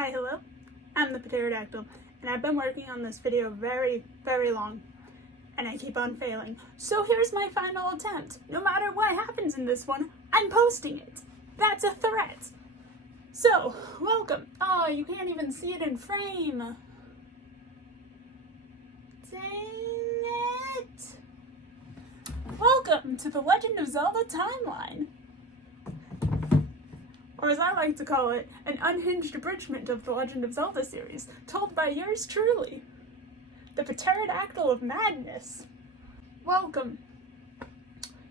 Hi, hello, I'm the pterodactyl, and I've been working on this video very long, and I keep on failing. So here's my final attempt. No matter what happens in this one, I'm posting it. That's a threat. So, welcome. Oh, you can't even see it in frame. Dang it. Welcome to the Legend of Zelda Timeline. Or as I like to call it, an unhinged abridgment of the Legend of Zelda series, told by yours truly, the pterodactyl of madness. Welcome.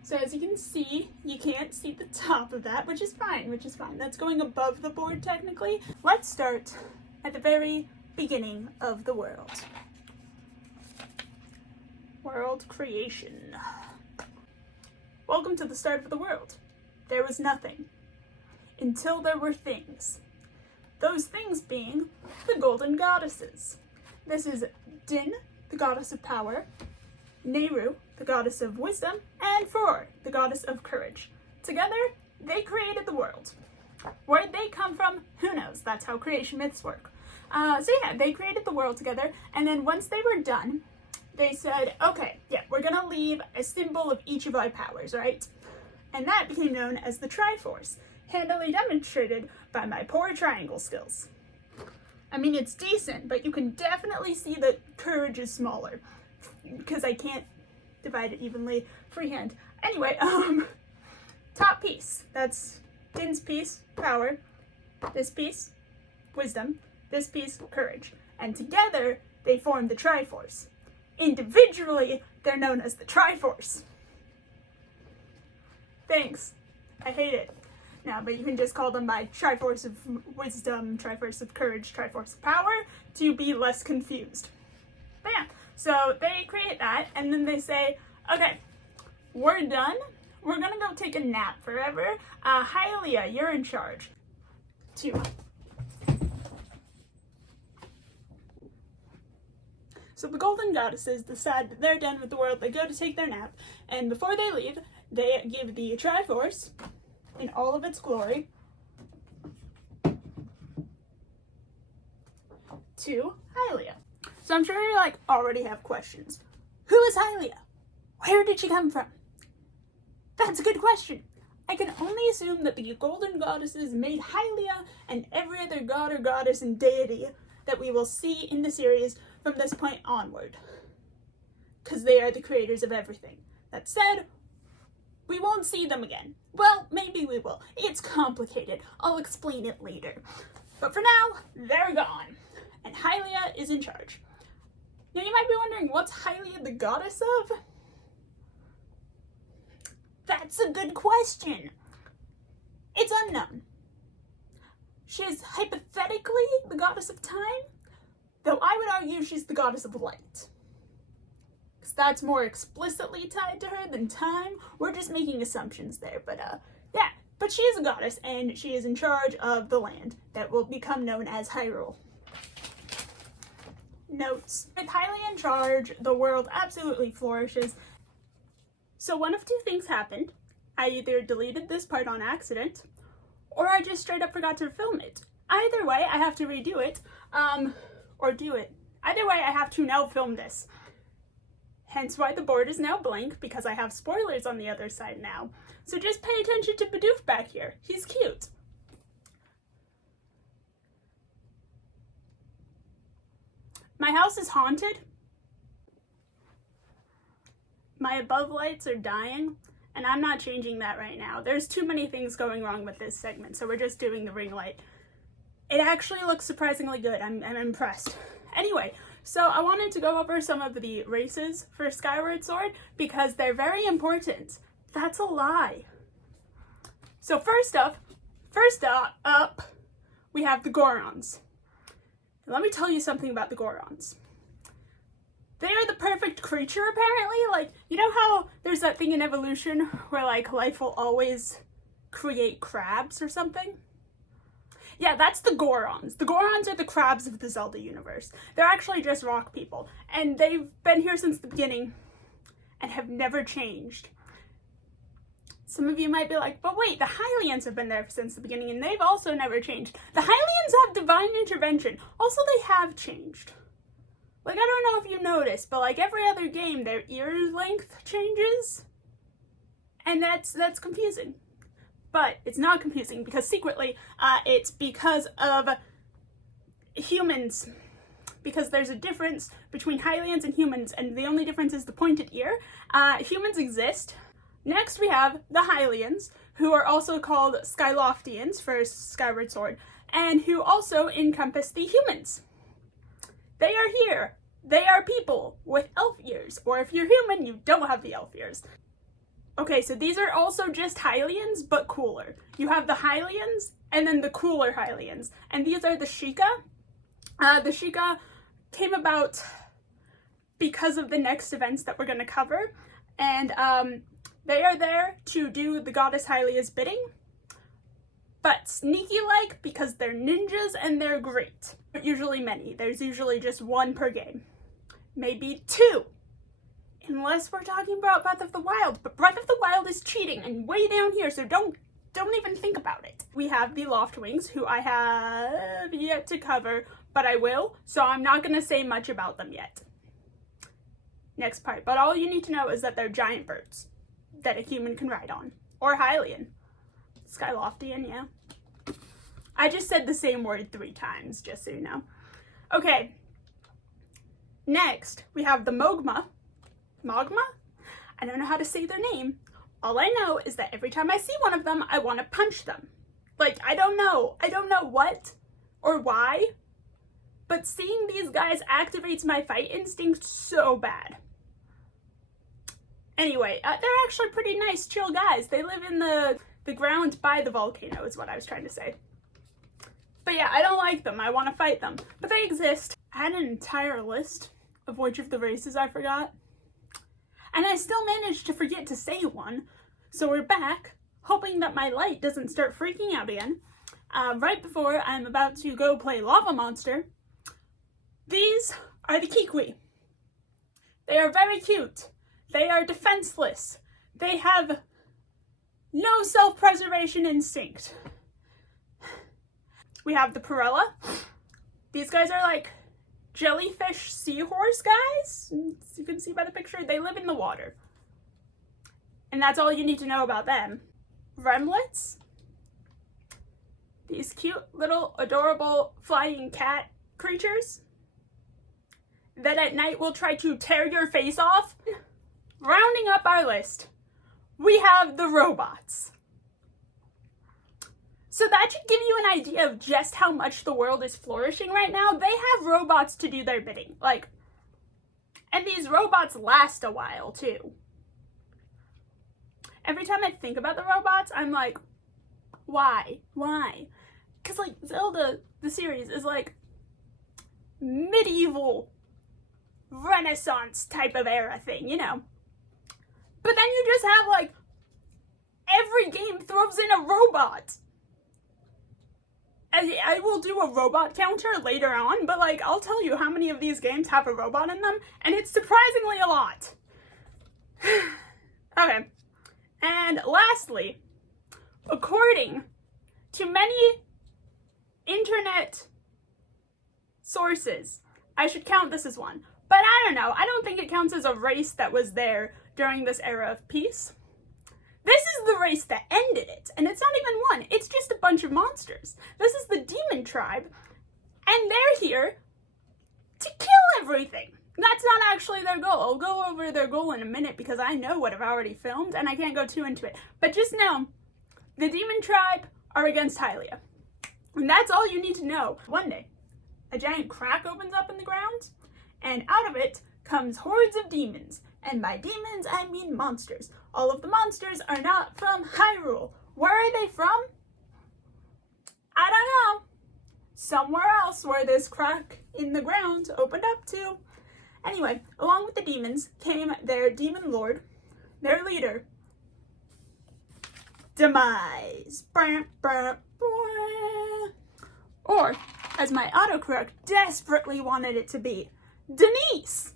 So as you can see, you can't see the top of that, which is fine. That's going above the board technically. Let's start at the very beginning of the world. World creation. Welcome to the start of the world. There was nothing. Until there were things. Those things being the golden goddesses. This is Din, the goddess of power, Nehru, the goddess of wisdom, and Fur, the goddess of courage. Together, they created the world. Where'd they come from? Who knows? That's how creation myths work. So yeah, they created the world together, and then once they were done, they said, okay, yeah, we're gonna leave a symbol of each of our powers, right? And that became known as the Triforce, handily demonstrated by my poor triangle skills. I mean, it's decent, but you can definitely see that courage is smaller, because I can't divide it evenly freehand. Anyway, top piece, that's Din's piece, power, this piece, wisdom, this piece, courage, and together they form the Triforce. Individually, they're known as the Triforce. Thanks. I hate it. Now, but you can just call them by Triforce of Wisdom, Triforce of Courage, Triforce of Power to be less confused. But yeah, so they create that, and then they say, okay, we're done. We're gonna go take a nap forever. Hylia, you're in charge. 2. So the golden goddesses decide that they're done with the world. They go to take their nap, and before they leave, they give the Triforce in all of its glory to Hylia. So I'm sure you already have questions. Who is Hylia? Where did she come from? That's a good question. I can only assume that the golden goddesses made Hylia and every other god or goddess and deity that we will see in the series from this point onward, because they are the creators of everything. That said, we won't see them again. Well, maybe we will. It's complicated. I'll explain it later. But for now, they're gone. And Hylia is in charge. Now you might be wondering, what's Hylia the goddess of? That's a good question. It's unknown. She's hypothetically the goddess of time, though I would argue she's the goddess of light. That's more explicitly tied to her than time. We're just making assumptions there, but yeah. But she is a goddess, and she is in charge of the land that will become known as Hyrule. Notes. With Hylia in charge, the world absolutely flourishes. So one of 2 things happened. I either deleted this part on accident, or I just straight up forgot to film it. Either way, I have to redo it, or do it. Either way, I have to now film this. Hence why the board is now blank, because I have spoilers on the other side now. So just pay attention to Bidoof back here. He's cute. My house is haunted. My above lights are dying, and I'm not changing that right now. There's too many things going wrong with this segment, so we're just doing the ring light. It actually looks surprisingly good. I'm impressed. Anyway, so I wanted to go over some of the races for Skyward Sword because they're very important. That's a lie. So first up, we have the Gorons. And let me tell you something about the Gorons. They are the perfect creature, apparently. You know how there's that thing in evolution where life will always create crabs or something? Yeah, that's the Gorons. The Gorons are the crabs of the Zelda universe. They're actually just rock people, and they've been here since the beginning and have never changed. Some of you might be like, but wait, the Hylians have been there since the beginning and they've also never changed. The Hylians have divine divine intervention. Also, they have changed. Like, I don't know if you noticed, but like every other game, their ear length changes. And that's confusing. But it's not confusing because secretly, it's because of humans. Because there's a difference between Hylians and humans, and the only difference is the pointed ear. Humans exist. Next, we have the Hylians, who are also called Skyloftians for Skyward Sword, and who also encompass the humans. They are here. They are people with elf ears, or if you're human, you don't have the elf ears. Okay, so these are also just Hylians, but cooler. You have the Hylians, and then the cooler Hylians, and these are the Sheikah. The Sheikah came about because of the next events that we're going to cover, and they are there to do the goddess Hylia's bidding, but sneaky-like because they're ninjas and they're great. But usually many. There's usually just one per game. Maybe two. Unless we're talking about Breath of the Wild. But Breath of the Wild is cheating and way down here, so don't even think about it. We have the Loftwings, who I have yet to cover, but I will, so I'm not going to say much about them yet. Next part. But all you need to know is that they're giant birds that a human can ride on. Or Hylian. Skyloftian, yeah. I just said the same word 3 times, just so you know. Okay. Next, we have the Mogma. Mogma? I don't know how to say their name. All I know is that every time I see one of them, I want to punch them. Like, I don't know what or why, but seeing these guys activates my fight instinct so bad. Anyway, they're actually pretty nice, chill guys. They live in the ground by the volcano is what I was trying to say. But yeah, I don't like them. I want to fight them. But they exist. I had an entire list of which of the races I forgot. And I still managed to forget to say one. So we're back, hoping that my light doesn't start freaking out again. Right before I'm about to go play Lava Monster. These are the Kikwi. They are very cute. They are defenseless. They have no self-preservation instinct. We have the Perella. These guys are like jellyfish seahorse guys. As you can see by the picture, they live in the water. And that's all you need to know about them. Remlets. These cute little adorable flying cat creatures that at night will try to tear your face off. Rounding up our list, we have the robots. So that should give you an idea of just how much the world is flourishing right now. They have robots to do their bidding. And these robots last a while too. Every time I think about the robots, I'm like, why? Why? Because like Zelda, the series, is like medieval Renaissance type of era thing, you know? But then you just have like every game throws in a robot. I will do a robot counter later on, but like I'll tell you how many of these games have a robot in them, and it's surprisingly a lot. Okay. And lastly, according to many internet sources, I should count this as one, but I don't know. I don't think it counts as a race that was there during this era of peace. This is the race that ended it, and it's not even one. It's just a bunch of monsters. This is the demon tribe, and they're here to kill everything. That's not actually their goal. I'll go over their goal in a minute because I know what I've already filmed, and I can't go too into it. But just know, the demon tribe are against Hylia. And that's all you need to know. One day, a giant crack opens up in the ground, and out of it comes hordes of demons. And by demons, I mean monsters. All of the monsters are not from Hyrule. Where are they from? I don't know. Somewhere else where this crack in the ground opened up to. Anyway, along with the demons came their demon lord, their leader, Demise. Or, as my autocorrect desperately wanted it to be, Denise.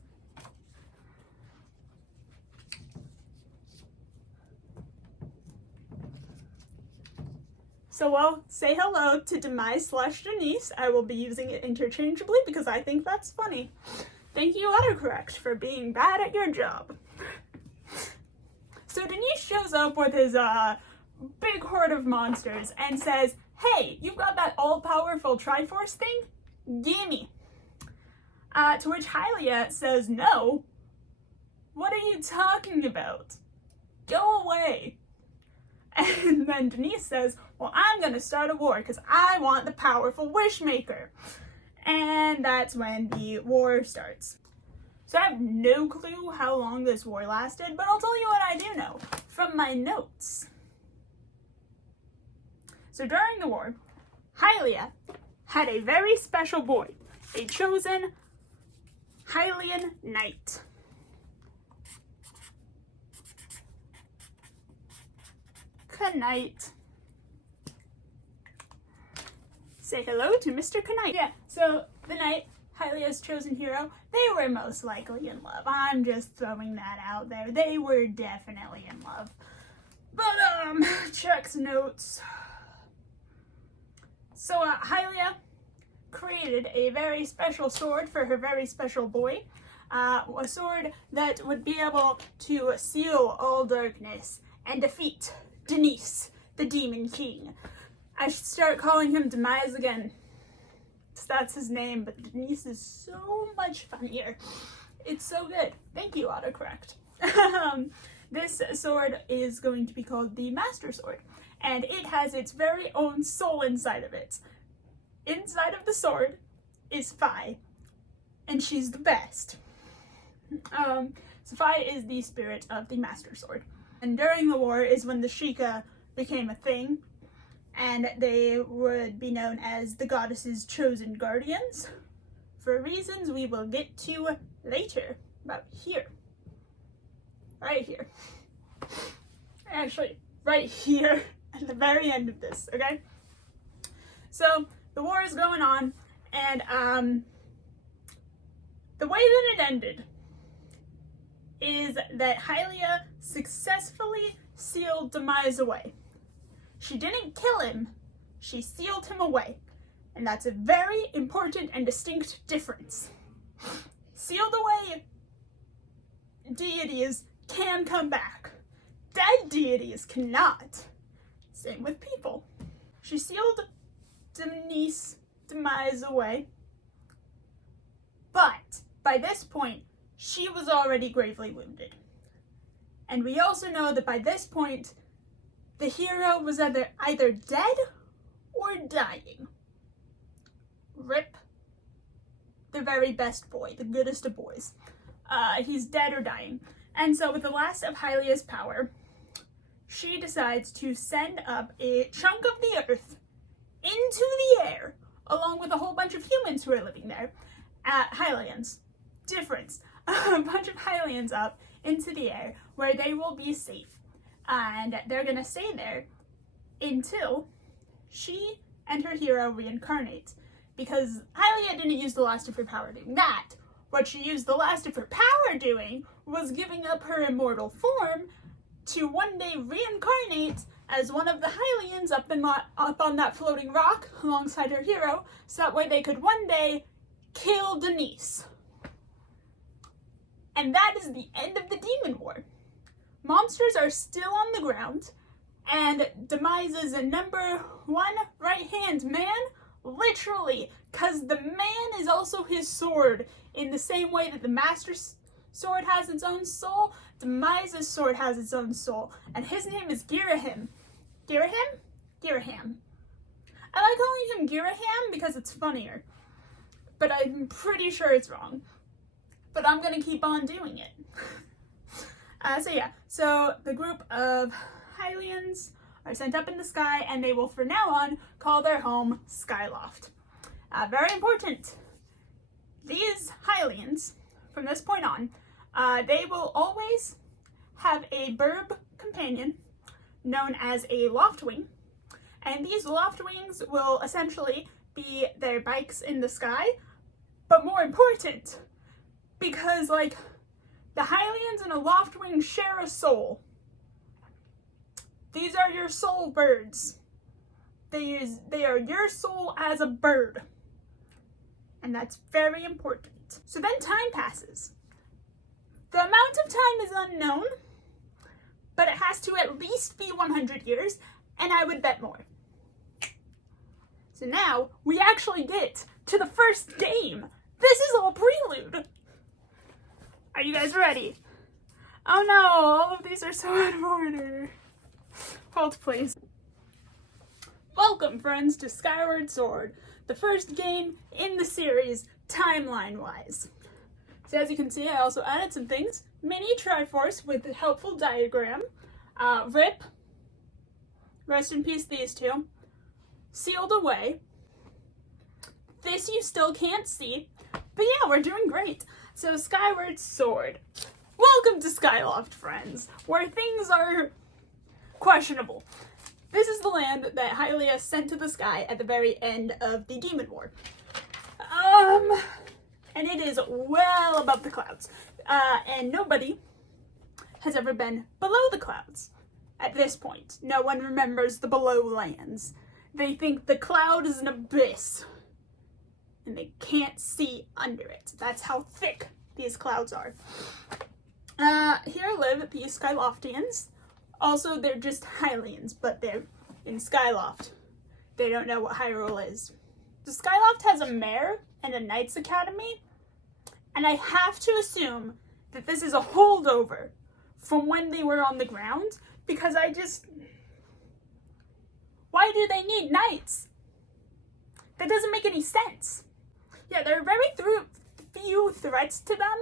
So I'll say hello to Demise/Denise. I will be using it interchangeably because I think that's funny. Thank you, autocorrect, for being bad at your job. So Denise shows up with his big horde of monsters and says, "Hey, you've got that all-powerful Triforce thing? Gimme." To which Hylia says, "No. What are you talking about? Go away." And then Denise says, "Well, I'm gonna start a war because I want the powerful Wishmaker." And that's when the war starts. So I have no clue how long this war lasted, but I'll tell you what I do know from my notes. So during the war, Hylia had a very special boy, a chosen Hylian knight. Knight. Say hello to Mr. Knight. Yeah, so the knight, Hylia's chosen hero, they were most likely in love. I'm just throwing that out there. They were definitely in love. But, checks notes. So, Hylia created a very special sword for her very special boy. A sword that would be able to seal all darkness and defeat Denise, the Demon King. I should start calling him Demise again. That's his name, but Denise is so much funnier. It's so good. Thank you, autocorrect. This sword is going to be called the Master Sword, and it has its very own soul inside of it. Inside of the sword is Fi, and she's the best. So Fi is the spirit of the Master Sword. And during the war is when the Sheikah became a thing, and they would be known as the goddess's chosen guardians, for reasons we will get to later, about here. Right here. Actually, right here at the very end of this, okay? So, the war is going on, and the way that it ended is that Hylia successfully sealed Demise away. She didn't kill him, she sealed him away. And that's a very important and distinct difference. Sealed away deities can come back. Dead deities cannot. Same with people. She sealed Demise away, but by this point, she was already gravely wounded. And we also know that by this point, the hero was either dead or dying. Rip the very best boy, the goodest of boys. He's dead or dying. And so with the last of Hylia's power, she decides to send up a chunk of the earth into the air, along with a whole bunch of humans who are living there. Hylians. Difference. A bunch of Hylians up into the air where they will be safe. And they're gonna stay there until she and her hero reincarnate. Because Hylia didn't use the last of her power doing that. What she used the last of her power doing was giving up her immortal form to one day reincarnate as one of the Hylians up on that floating rock alongside her hero, so that way they could one day kill Denise. And that is the end of the Demon War. Monsters are still on the ground, and Demise's number one right-hand man, literally, because the man is also his sword. In the same way that the Master Sword has its own soul, Demise's sword has its own soul, and his name is Girahim. Girahim? Girahim. I like calling him Girahim because it's funnier, but I'm pretty sure it's wrong. But I'm gonna keep on doing it. So the group of Hylians are sent up in the sky, and they will from now on call their home Skyloft. Very important. These Hylians, from this point on, they will always have a burb companion known as a loftwing, and these loftwings will essentially be their bikes in the sky, but more important, because like the Hylians and a loftwing share a soul. These are your soul birds. They are your soul as a bird. And that's very important. So then time passes. The amount of time is unknown, but it has to at least be 100 years, and I would bet more. So now we actually get to the first game. This is all prelude. Are you guys ready? Oh no, all of these are so out of order. Hold please. Welcome friends to Skyward Sword, the first game in the series timeline-wise. So as you can see, I also added some things. Mini Triforce with a helpful diagram. RIP. Rest in peace these two. Sealed away. This you still can't see. But yeah, we're doing great. So Skyward Sword. Welcome to Skyloft, friends, where things are questionable. This is the land that Hylia sent to the sky at the very end of the Demon War. And it is well above the clouds. And nobody has ever been below the clouds at this point. No one remembers the below lands. They think the cloud is an abyss, and they can't see under it. That's how thick these clouds are. Here live the Skyloftians. Also, they're just Hylians, but they're in Skyloft. They don't know what Hyrule is. The Skyloft has a mayor and a Knights Academy, and I have to assume that this is a holdover from when they were on the ground, because why do they need knights? That doesn't make any sense. Yeah, there are very few threats to them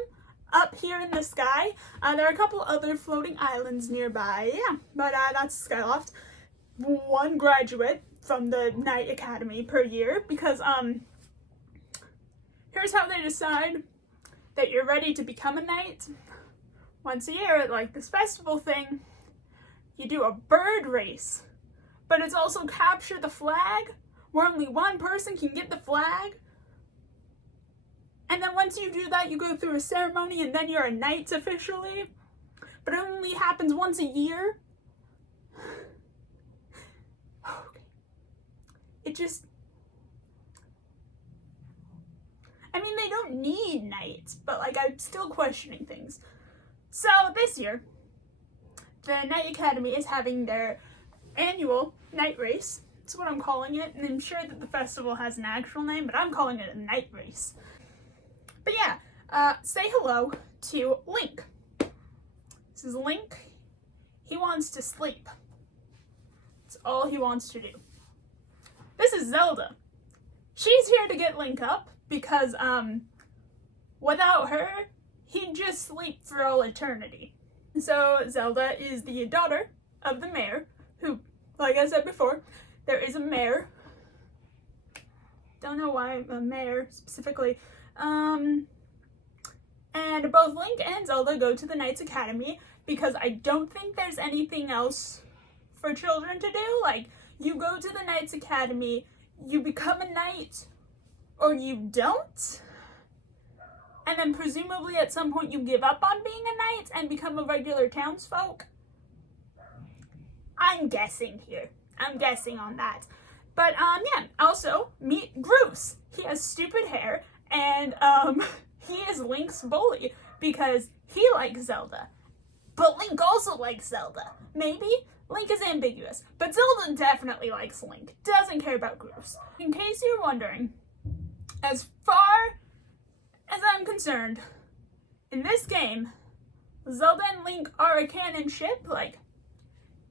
up here in the sky. There are a couple other floating islands nearby, yeah, but that's Skyloft. One graduate from the Knight Academy per year, because here's how they decide that you're ready to become a knight. Once a year, at like this festival thing, you do a bird race, but it's also capture the flag, where only one person can get the flag. And then once you do that, you go through a ceremony, and then you're a knight officially. But it only happens once a year. It just... I mean, they don't need knights, but like, I'm still questioning things. So this year, the Knight Academy is having their annual knight race. That's what I'm calling it, and I'm sure that the festival has an actual name, but I'm calling it a knight race. But yeah, say hello to Link. This is Link. He wants to sleep. That's all he wants to do. This is Zelda. She's here to get Link up because, without her, he'd just sleep for all eternity. So Zelda is the daughter of the mayor, who, like I said before, there is a mayor. Don't know why a mayor specifically. And both Link and Zelda go to the Knights Academy because I don't think there's anything else for children to do. Like, you go to the Knights Academy, you become a knight, or you don't. And then presumably at some point you give up on being a knight and become a regular townsfolk. I'm guessing here. I'm guessing on that. But, yeah, also, meet Groose. He has stupid hair, and, he is Link's bully because he likes Zelda. But Link also likes Zelda. Maybe? Link is ambiguous, but Zelda definitely likes Link. Doesn't care about Groose. In case you're wondering, as far as I'm concerned, in this game, Zelda and Link are a canon ship. Like,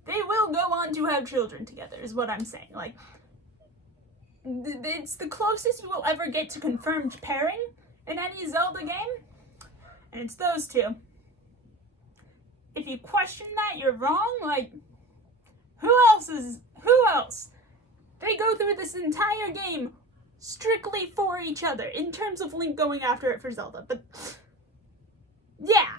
they will go on to have children together, is what I'm saying. Like, it's the closest you will ever get to confirmed pairing in any Zelda game, and it's those two. If you question that, you're wrong. Like, who else? They go through this entire game strictly for each other, in terms of Link going after it for Zelda, but yeah.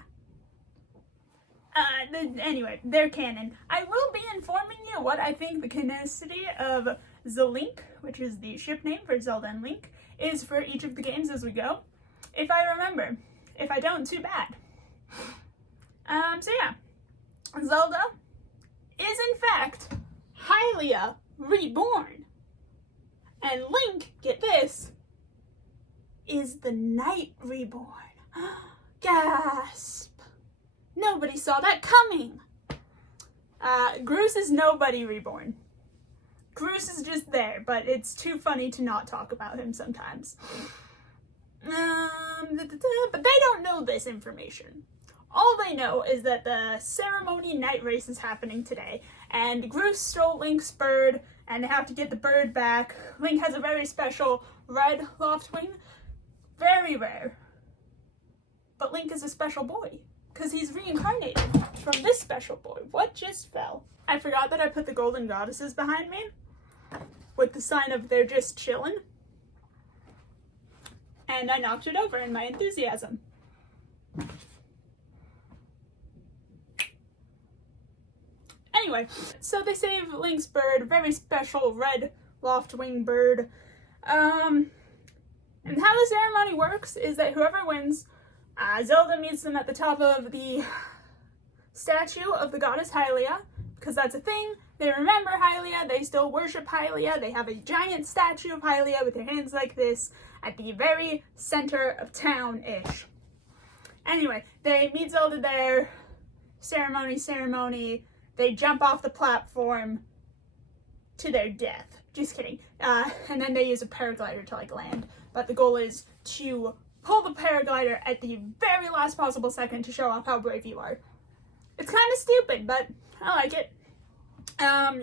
Anyway, they're canon. I will be informing you what I think the canonicity of Zelink, which is the ship name for Zelda and Link, is for each of the games as we go. If I remember. If I don't, too bad. So yeah. Zelda is in fact Hylia reborn. And Link, get this, is the Knight Reborn. Gasp! Nobody saw that coming! Groose is nobody reborn. Groose is just there, but it's too funny to not talk about him sometimes. But they don't know this information. All they know is that the ceremony night race is happening today, and Groose stole Link's bird, and they have to get the bird back. Link has a very special red loft wing. Very rare. But Link is a special boy, because he's reincarnated from this special boy. What just fell? I forgot that I put the golden goddesses behind me, with the sign of they're just chillin'. And I knocked it over in my enthusiasm. Anyway, so they save Link's bird, very special red loft-wing bird. And how the ceremony works is that whoever wins, Zelda meets them at the top of the statue of the goddess Hylia, because that's a thing. They remember Hylia, they still worship Hylia, they have a giant statue of Hylia with their hands like this at the very center of town-ish. Anyway, they meet Zelda there, ceremony, they jump off the platform to their death. Just kidding. And then they use a paraglider to land. But the goal is to pull the paraglider at the very last possible second to show off how brave you are. It's kind of stupid, but I like it.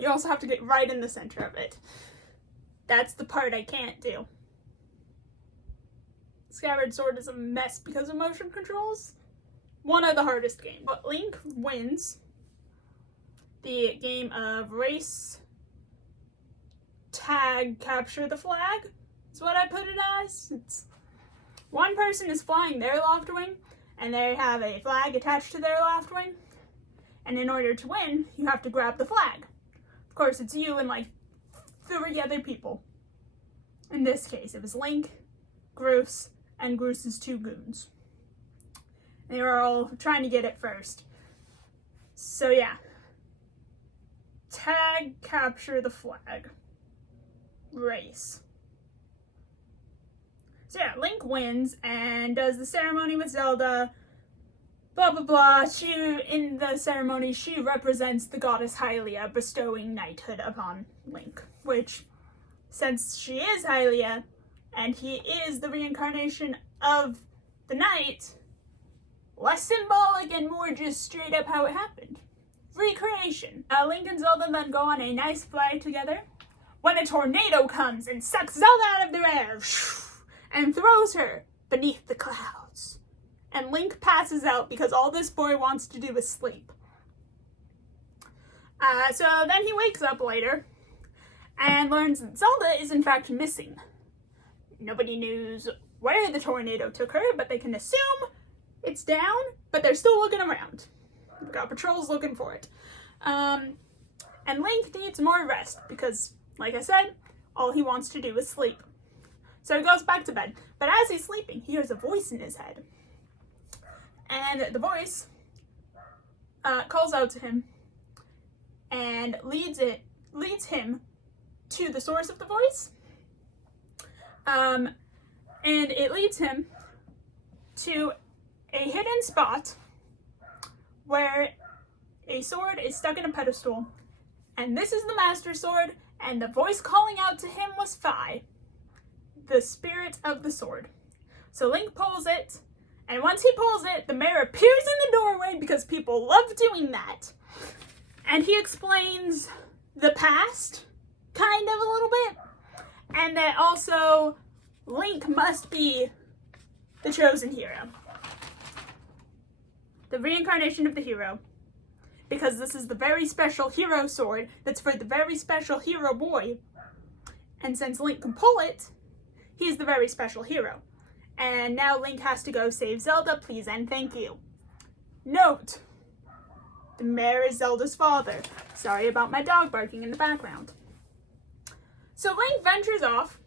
You also have to get right in the center of it. That's the part I can't do. Skyward Sword is a mess because of motion controls. One of the hardest games. But Link wins the game of race, tag, capture the flag, is what I put it as. It's one person is flying their loft wing, and they have a flag attached to their loft wing, and in order to win, you have to grab the flag. Of course, it's you and like 3 other people. In this case, it was Link, Groose, and Groose's 2 goons. They were all trying to get it first. So yeah. Tag, capture the flag. Race. So yeah, Link wins and does the ceremony with Zelda. Blah blah blah. In the ceremony, she represents the goddess Hylia bestowing knighthood upon Link. Which, since she is Hylia, and he is the reincarnation of the knight, less symbolic and more just straight up how it happened. Recreation. Link and Zelda then go on a nice flight together when a tornado comes and sucks Zelda out of the air and throws her beneath the clouds. And Link passes out because all this boy wants to do is sleep. So then he wakes up later and learns that Zelda is in fact missing. Nobody knows where the tornado took her, but they can assume it's down, but they're still looking around. We've got patrols looking for it. And Link needs more rest because, like I said, all he wants to do is sleep. So he goes back to bed. But as he's sleeping, he hears a voice in his head. And the voice calls out to him and leads him to the source of the voice. And it leads him to a hidden spot where a sword is stuck in a pedestal, and this is the Master Sword, and the voice calling out to him was Fi, the spirit of the sword. So Link pulls it, and once he pulls it, the mayor appears in the doorway because people love doing that. And he explains the past, kind of a little bit, and that also Link must be the chosen hero. The reincarnation of the hero, because this is the very special hero sword that's for the very special hero boy, and since Link can pull it, he's the very special hero. And now Link has to go save Zelda, please and thank you. Note, the mayor is Zelda's father. Sorry about my dog barking in the background. So Link ventures off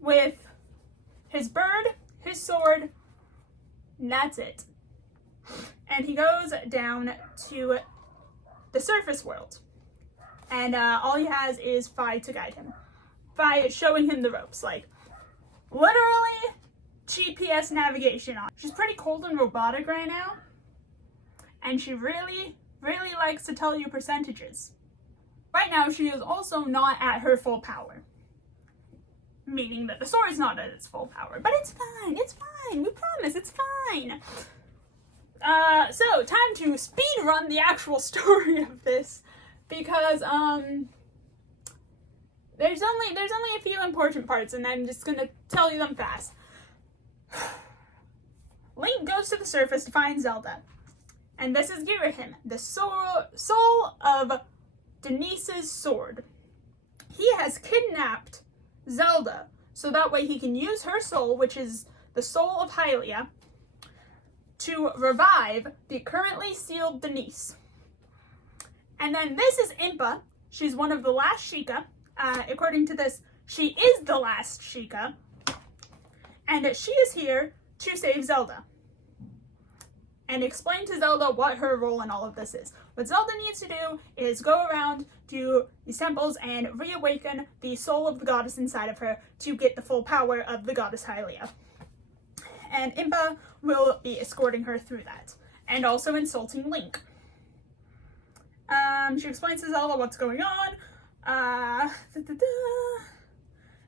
with his bird, his sword, and that's it. And he goes down to the surface world. And all he has is Fi to guide him. by showing him the ropes, like literally GPS navigation on. She's pretty cold and robotic right now, and she really likes to tell you percentages. Right now, she is also not at her full power, meaning that the sword is not at its full power, but it's fine, we promise, it's fine. So time to speed run the actual story of this, because there's only a few important parts, and I'm just gonna tell you them fast. Link goes to the surface to find Zelda, and this is Girahim, the soul of Denise's sword. He has kidnapped Zelda so that way he can use her soul, which is the soul of Hylia, to revive the currently sealed Denise. And then this is Impa. She's one of the last Sheikah. According to this, she is the last Sheikah, and she is here to save Zelda and explain to Zelda what her role in all of this is. What Zelda needs to do is go around to these temples and reawaken the soul of the goddess inside of her to get the full power of the goddess Hylia. And Impa will be escorting her through that, and also insulting Link. She explains to Zelda what's going on.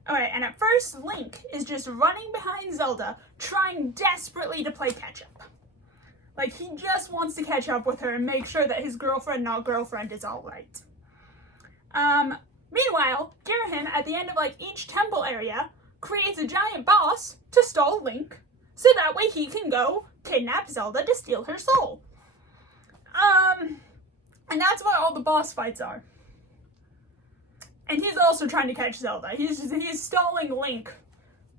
Alright, and at first, Link is just running behind Zelda, trying desperately to play catch-up. Like, he just wants to catch up with her and make sure that his girlfriend is alright. Meanwhile, Girahim, at the end of, each temple area, creates a giant boss to stall Link, so that way he can go kidnap Zelda to steal her soul. And that's what all the boss fights are. And he's also trying to catch Zelda. He's stalling Link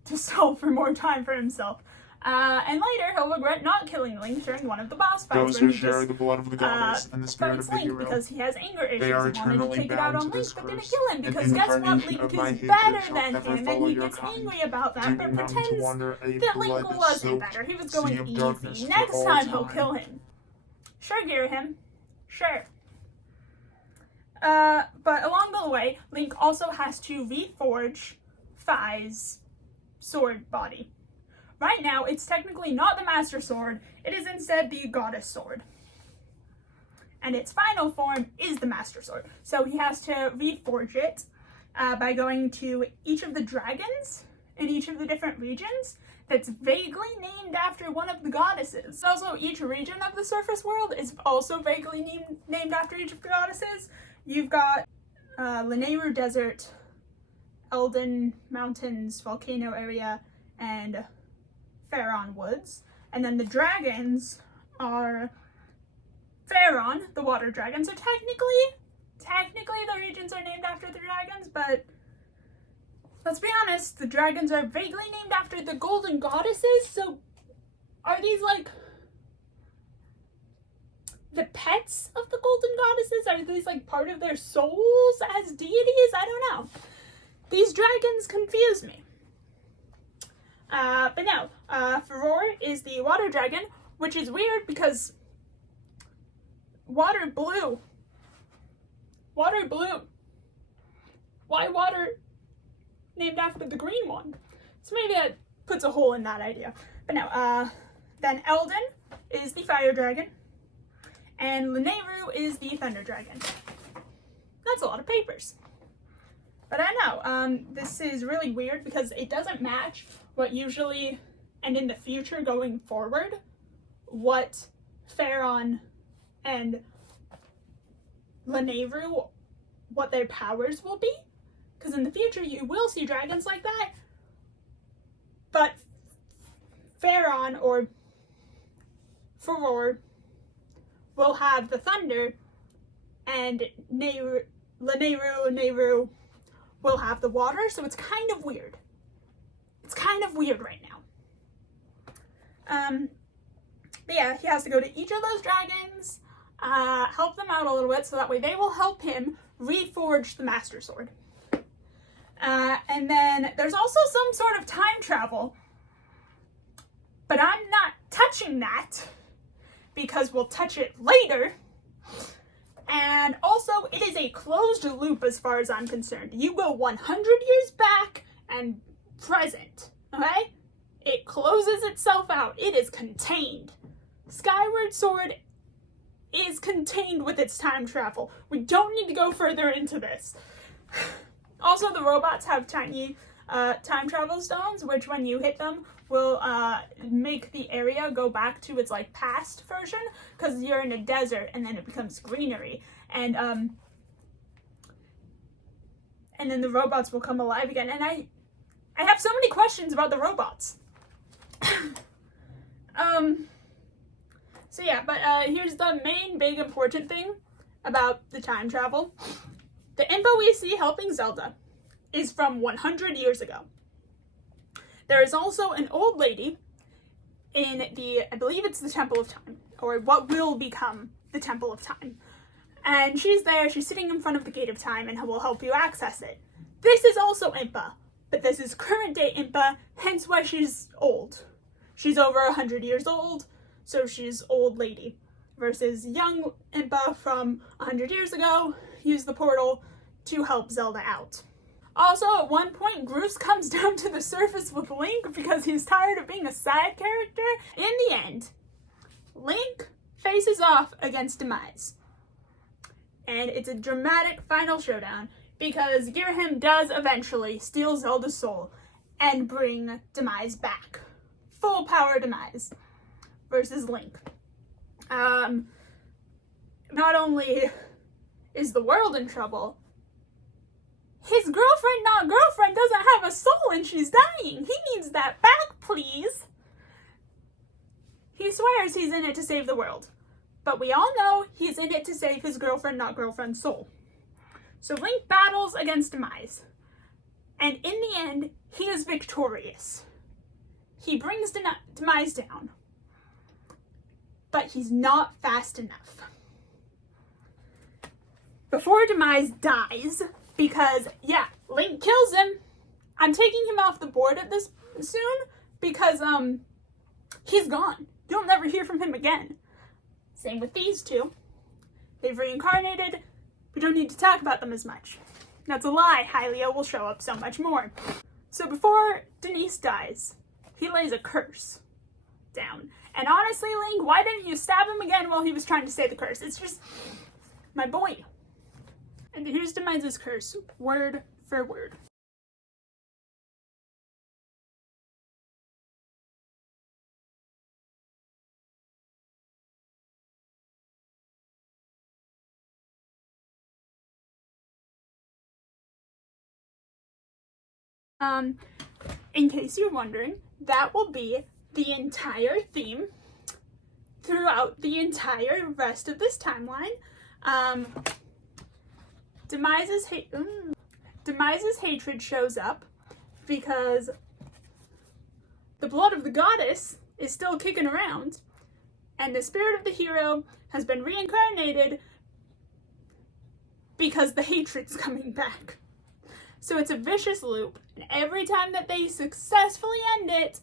to stall for more time for himself. And later, he'll regret not killing Link during one of the boss fights. Those who share the blood of the goddess and the spirit of the Link hero, because he has anger issues they are and wanted to eternally take it out bound on to Link, this but didn't curse. kill him because guess what? Incarnation Link of my is hatred better shall than ever him, and follow he your gets kind. angry about that, Do but not pretends to wander a that Link wasn't blood-soaked better. He was sea going of darkness easy. for Next all time he'll time. kill him. Sure, Girahim. Sure. But along the way, Link also has to reforge Fi's sword body. Right now, it's technically not the Master Sword, it is instead the Goddess Sword. And its final form is the Master Sword. So he has to reforge it by going to each of the dragons in each of the different regions that's vaguely named after one of the goddesses. Also, each region of the surface world is also vaguely named after each of the goddesses. You've got Lanayru Desert, Elden Mountains, Volcano Area, and Faron Woods. And then the dragons are Faron, the water dragon. So technically the regions are named after the dragons, but let's be honest, the dragons are vaguely named after the golden goddesses, so are these the pets of the golden goddesses? Are these part of their souls as deities? I don't know. These dragons confuse me. But no, Furor is the water dragon, which is weird because water blue. Water blue. Why water named after the green one? So maybe that puts a hole in that idea. But no, then Elden is the fire dragon, and Lanayru is the thunder dragon. That's a lot of papers. But I know, this is really weird because it doesn't match what usually, and in the future going forward, what Faron and Lanayru, what their powers will be. Because in the future you will see dragons like that, but Faron or Furor will have the thunder, and Lanayru will have the water, so it's kind of weird. It's kind of weird right now. But yeah, he has to go to each of those dragons, help them out a little bit, so that way they will help him reforge the Master Sword. And then there's also some sort of time travel, but I'm not touching that because we'll touch it later. And also, it is a closed loop as far as I'm concerned. You go 100 years back and present, okay? It closes itself out. It is contained. Skyward Sword is contained with its time travel. We don't need to go further into this. Also, the robots have tiny time travel stones, which when you hit them will make the area go back to its like past version, because you're in a desert and then it becomes greenery, and then the robots will come alive again. And I have so many questions about the robots. So yeah, but here's the main big important thing about the time travel. The impa we see helping Zelda is from 100 years ago. There is also an old lady in I believe it's the Temple of Time, or what will become the Temple of Time. And she's there, she's sitting in front of the Gate of Time and will help you access it. This is also impa, but this is current day impa, hence why she's old. She's over 100 years old, so she's old lady. Versus young impa from 100 years ago, use the portal to help Zelda out. Also, at one point, Groose comes down to the surface with Link because he's tired of being a side character. In the end, Link faces off against Demise. And it's a dramatic final showdown because Girahim does eventually steal Zelda's soul and bring Demise back. Full power Demise versus Link. Not only is the world in trouble, his girlfriend doesn't have a soul and she's dying. He needs that back, please. He swears he's in it to save the world, but we all know he's in it to save his girlfriend's soul. So Link battles against Demise, and in the end, he is victorious. He brings Demise down, but he's not fast enough. Before Demise dies, because, yeah, Link kills him. I'm taking him off the board at this soon because, he's gone. You'll never hear from him again. Same with these two. They've reincarnated. We don't need to talk about them as much. That's a lie. Hylia will show up so much more. So before Denise dies, he lays a curse down. And honestly, Link, why didn't you stab him again while he was trying to say the curse? It's just, my boy. And here's Demise's curse, word for word. In case you're wondering, that will be the entire theme throughout the entire rest of this timeline. Demise's hatred shows up because the blood of the goddess is still kicking around, and the spirit of the hero has been reincarnated because the hatred's coming back. So it's a vicious loop, and every time that they successfully end it,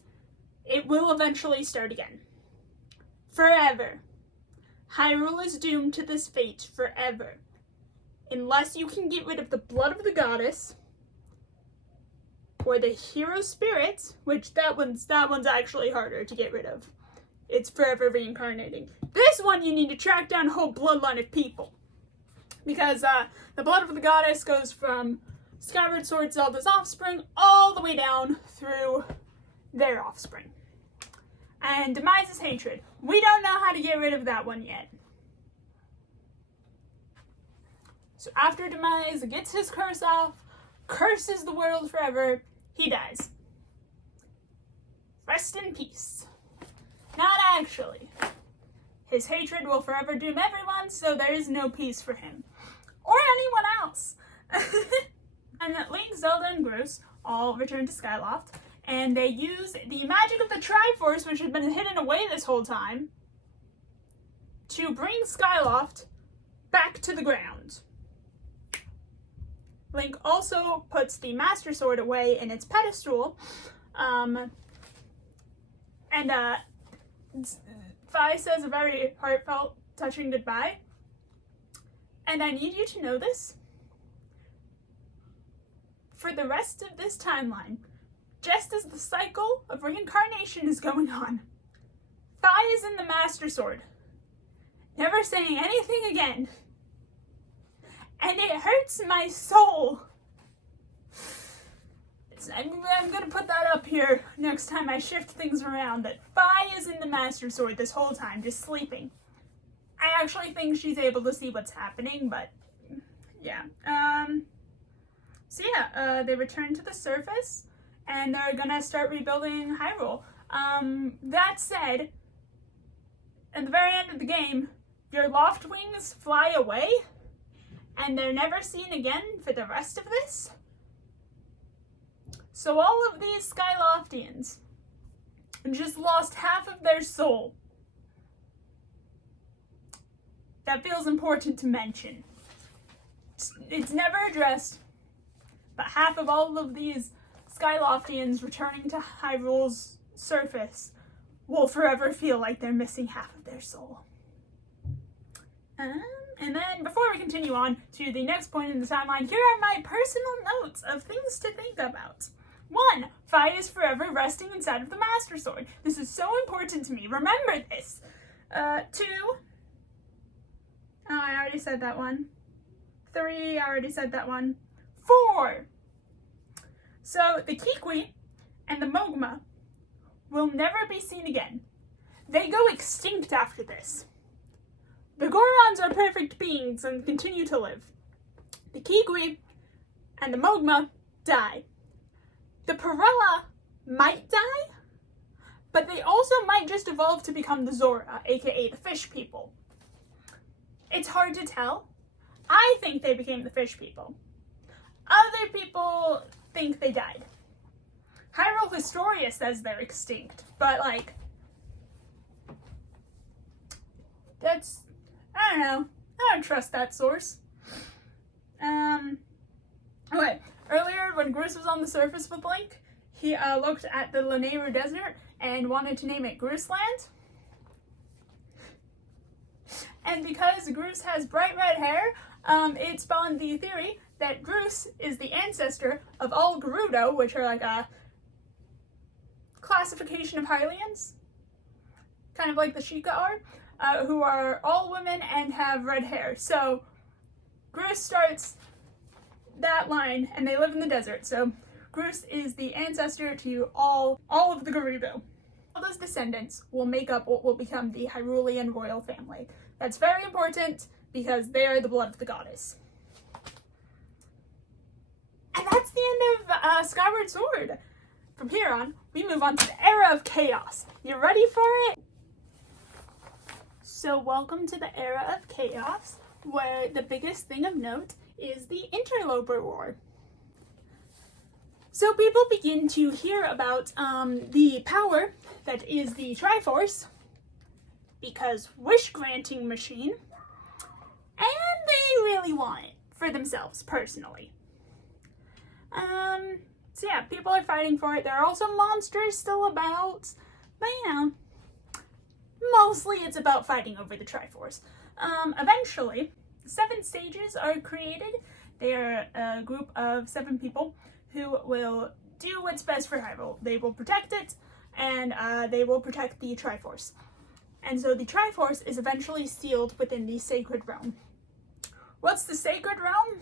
it will eventually start again. Forever. Hyrule is doomed to this fate forever. Unless you can get rid of the blood of the goddess, or the hero spirit, which that one's actually harder to get rid of. It's forever reincarnating. This one you need to track down a whole bloodline of people. Because the blood of the goddess goes from Skyward Sword Zelda's offspring all the way down through their offspring. And Demise's hatred. We don't know how to get rid of that one yet. So after Demise gets his curse off, curses the world forever, he dies. Rest in peace. Not actually. His hatred will forever doom everyone, so there is no peace for him. Or anyone else. And Link, Zelda, and Groose all return to Skyloft, and they use the magic of the Triforce, which has been hidden away this whole time, to bring Skyloft back to the ground. Link also puts the Master Sword away in its pedestal, and Fi says a very heartfelt, touching goodbye. And I need you to know this. For the rest of this timeline, just as the cycle of reincarnation is going on, Fi is in the Master Sword, never saying anything again. And it hurts my soul. I'm gonna put that up here next time I shift things around, that Fi is in the Master Sword this whole time, just sleeping. I actually think she's able to see what's happening, but yeah. They return to the surface, and they're gonna start rebuilding Hyrule. That said, at the very end of the game, your loft wings fly away, and they're never seen again for the rest of this. So all of these Skyloftians just lost half of their soul. That feels important to mention. It's never addressed, but half of all of these Skyloftians returning to Hyrule's surface will forever feel like they're missing half of their soul. And then, before we continue on to the next point in the timeline, here are my personal notes of things to think about. 1. Fi is forever resting inside of the Master Sword. This is so important to me. Remember this. 2. Oh, I already said that one. 3. I already said that one. 4. So, the Kikwi and the Mogma will never be seen again. They go extinct after this. The Gorons are perfect beings and continue to live. The Kikwi and the Mogma die. The Perella might die, but they also might just evolve to become the Zora, aka the fish people. It's hard to tell. I think they became the fish people. Other people think they died. Hyrule Historia says they're extinct, but that's, I don't know. I don't trust that source. Okay. Earlier, when Groose was on the surface with Link, he looked at the Lanayru Desert and wanted to name it Grooseland. And because Groose has bright red hair, it spawned the theory that Groose is the ancestor of all Gerudo, which are like a classification of Hylians, kind of like the Sheikah are, who are all women and have red hair. So Groose starts that line, and they live in the desert. So Groose is the ancestor to all of the Gerudo. All those descendants will make up what will become the Hyrulean royal family. That's very important because they are the blood of the goddess. And that's the end of Skyward Sword. From here on, we move on to the Era of Chaos. You ready for it? So welcome to the Era of Chaos, where the biggest thing of note is the Interloper War. So people begin to hear about the power that is the Triforce, because wish-granting machine, and they really want it for themselves, personally. So yeah, people are fighting for it. There are also monsters still about, but mostly it's about fighting over the Triforce. Eventually, 7 stages are created. They are a group of 7 people who will do what's best for Hyrule. They will protect it, and they will protect the Triforce. And so the Triforce is eventually sealed within the Sacred Realm. What's the Sacred Realm?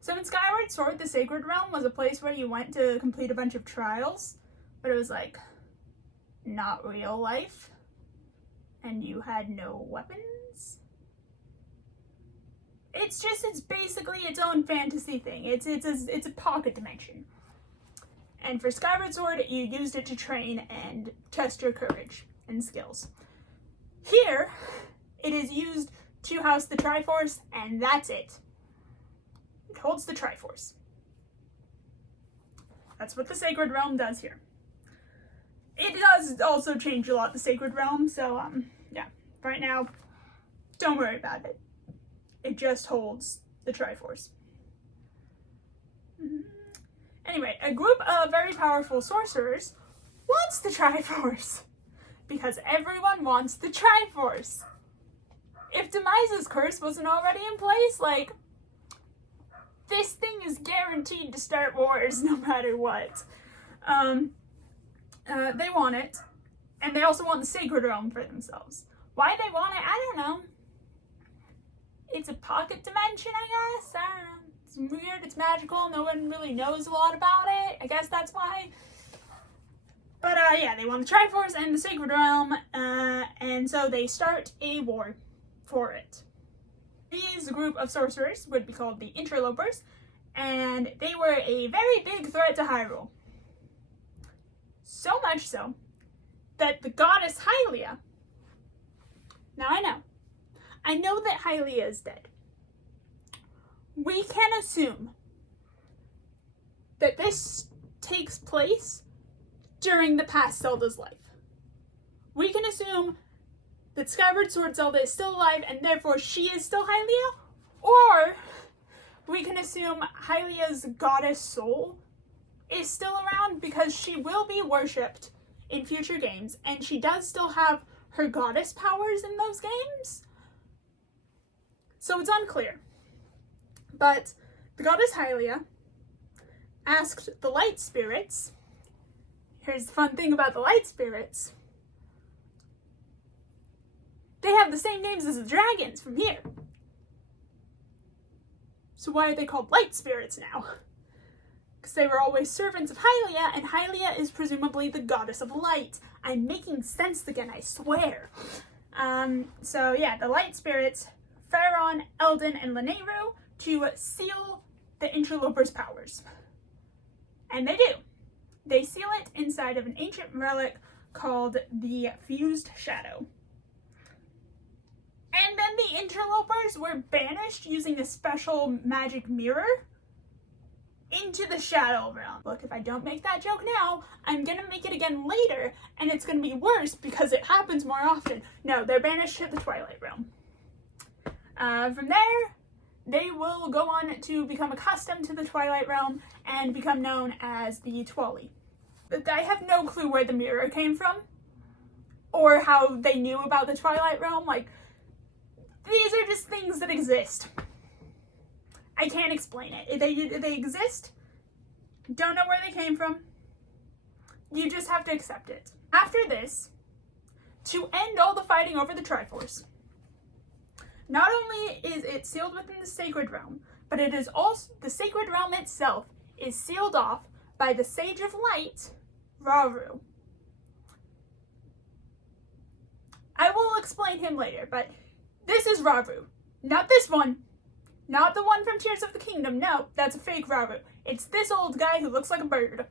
So in Skyward Sword, the Sacred Realm was a place where you went to complete a bunch of trials, but it was not real life, and you had no weapons. It's basically its own fantasy thing. It's a pocket dimension. And for Skyward Sword, you used it to train and test your courage and skills. Here, it is used to house the Triforce, and that's it. It holds the Triforce. That's what the Sacred Realm does here. It does also change a lot, the Sacred Realm, so, yeah. Right now, don't worry about it. It just holds the Triforce. Anyway, a group of very powerful sorcerers wants the Triforce. Because everyone wants the Triforce. if Demise's curse wasn't already in place, like, this thing is guaranteed to start wars no matter what. They want it, and they also want the Sacred Realm for themselves. Why they want it, I don't know. It's a pocket dimension, I guess. I don't know. It's weird, it's magical, no one really knows a lot about it. I guess that's why. But yeah, they want the Triforce and the Sacred Realm, and so they start a war for it. These group of sorcerers would be called the Interlopers, and they were a very big threat to Hyrule. So much so that the goddess Hylia, now I know that Hylia is dead. We can assume that this takes place during the past Zelda's life. We can assume that Skyward Sword Zelda is still alive and therefore she is still Hylia, or we can assume Hylia's goddess soul is still around because she will be worshipped in future games and she does still have her goddess powers in those games. So it's unclear. But the goddess Hylia asked the light spirits. Here's the fun thing about the light spirits. They have the same names as the dragons from here. So why are they called light spirits now? Because they were always servants of Hylia, and Hylia is presumably the goddess of light. I'm making sense again, I swear. So yeah, the light spirits, Pharaon, Eldin, and Lanayru, to seal the Interlopers' powers. And they do. They seal it inside of an ancient relic called the Fused Shadow. And then the Interlopers were banished using a special magic mirror into the Shadow Realm. Look, if I don't make that joke now, I'm gonna make it again later, and it's gonna be worse because it happens more often. No, they're banished to the Twilight Realm. From there, they will go on to become accustomed to the Twilight Realm and become known as the Twali. I have no clue where the mirror came from or how they knew about the Twilight Realm. Like, these are just things that exist. I can't explain it. They exist. Don't know where they came from. You just have to accept it. After this, to end all the fighting over the Triforce, not only is it sealed within the Sacred Realm, but it is also, the Sacred Realm itself is sealed off by the Sage of Light, Rauru. I will explain him later, but this is Rauru. Not this one. Not the one from Tears of the Kingdom. No, that's a fake Rauru. It's this old guy who looks like a bird.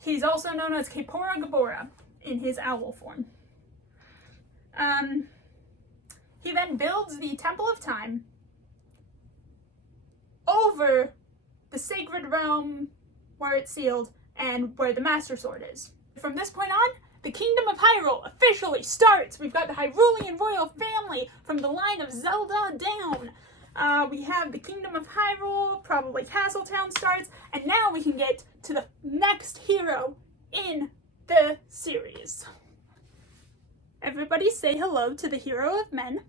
He's also known as Kapora Gabora in his owl form. He then builds the Temple of Time over the Sacred Realm where it's sealed and where the Master Sword is. From this point on, the Kingdom of Hyrule officially starts. We've got the Hyrulean royal family from the line of Zelda down. We have the Kingdom of Hyrule, probably Castletown starts, and now we can get to the next hero in the series. Everybody say hello to the hero of men.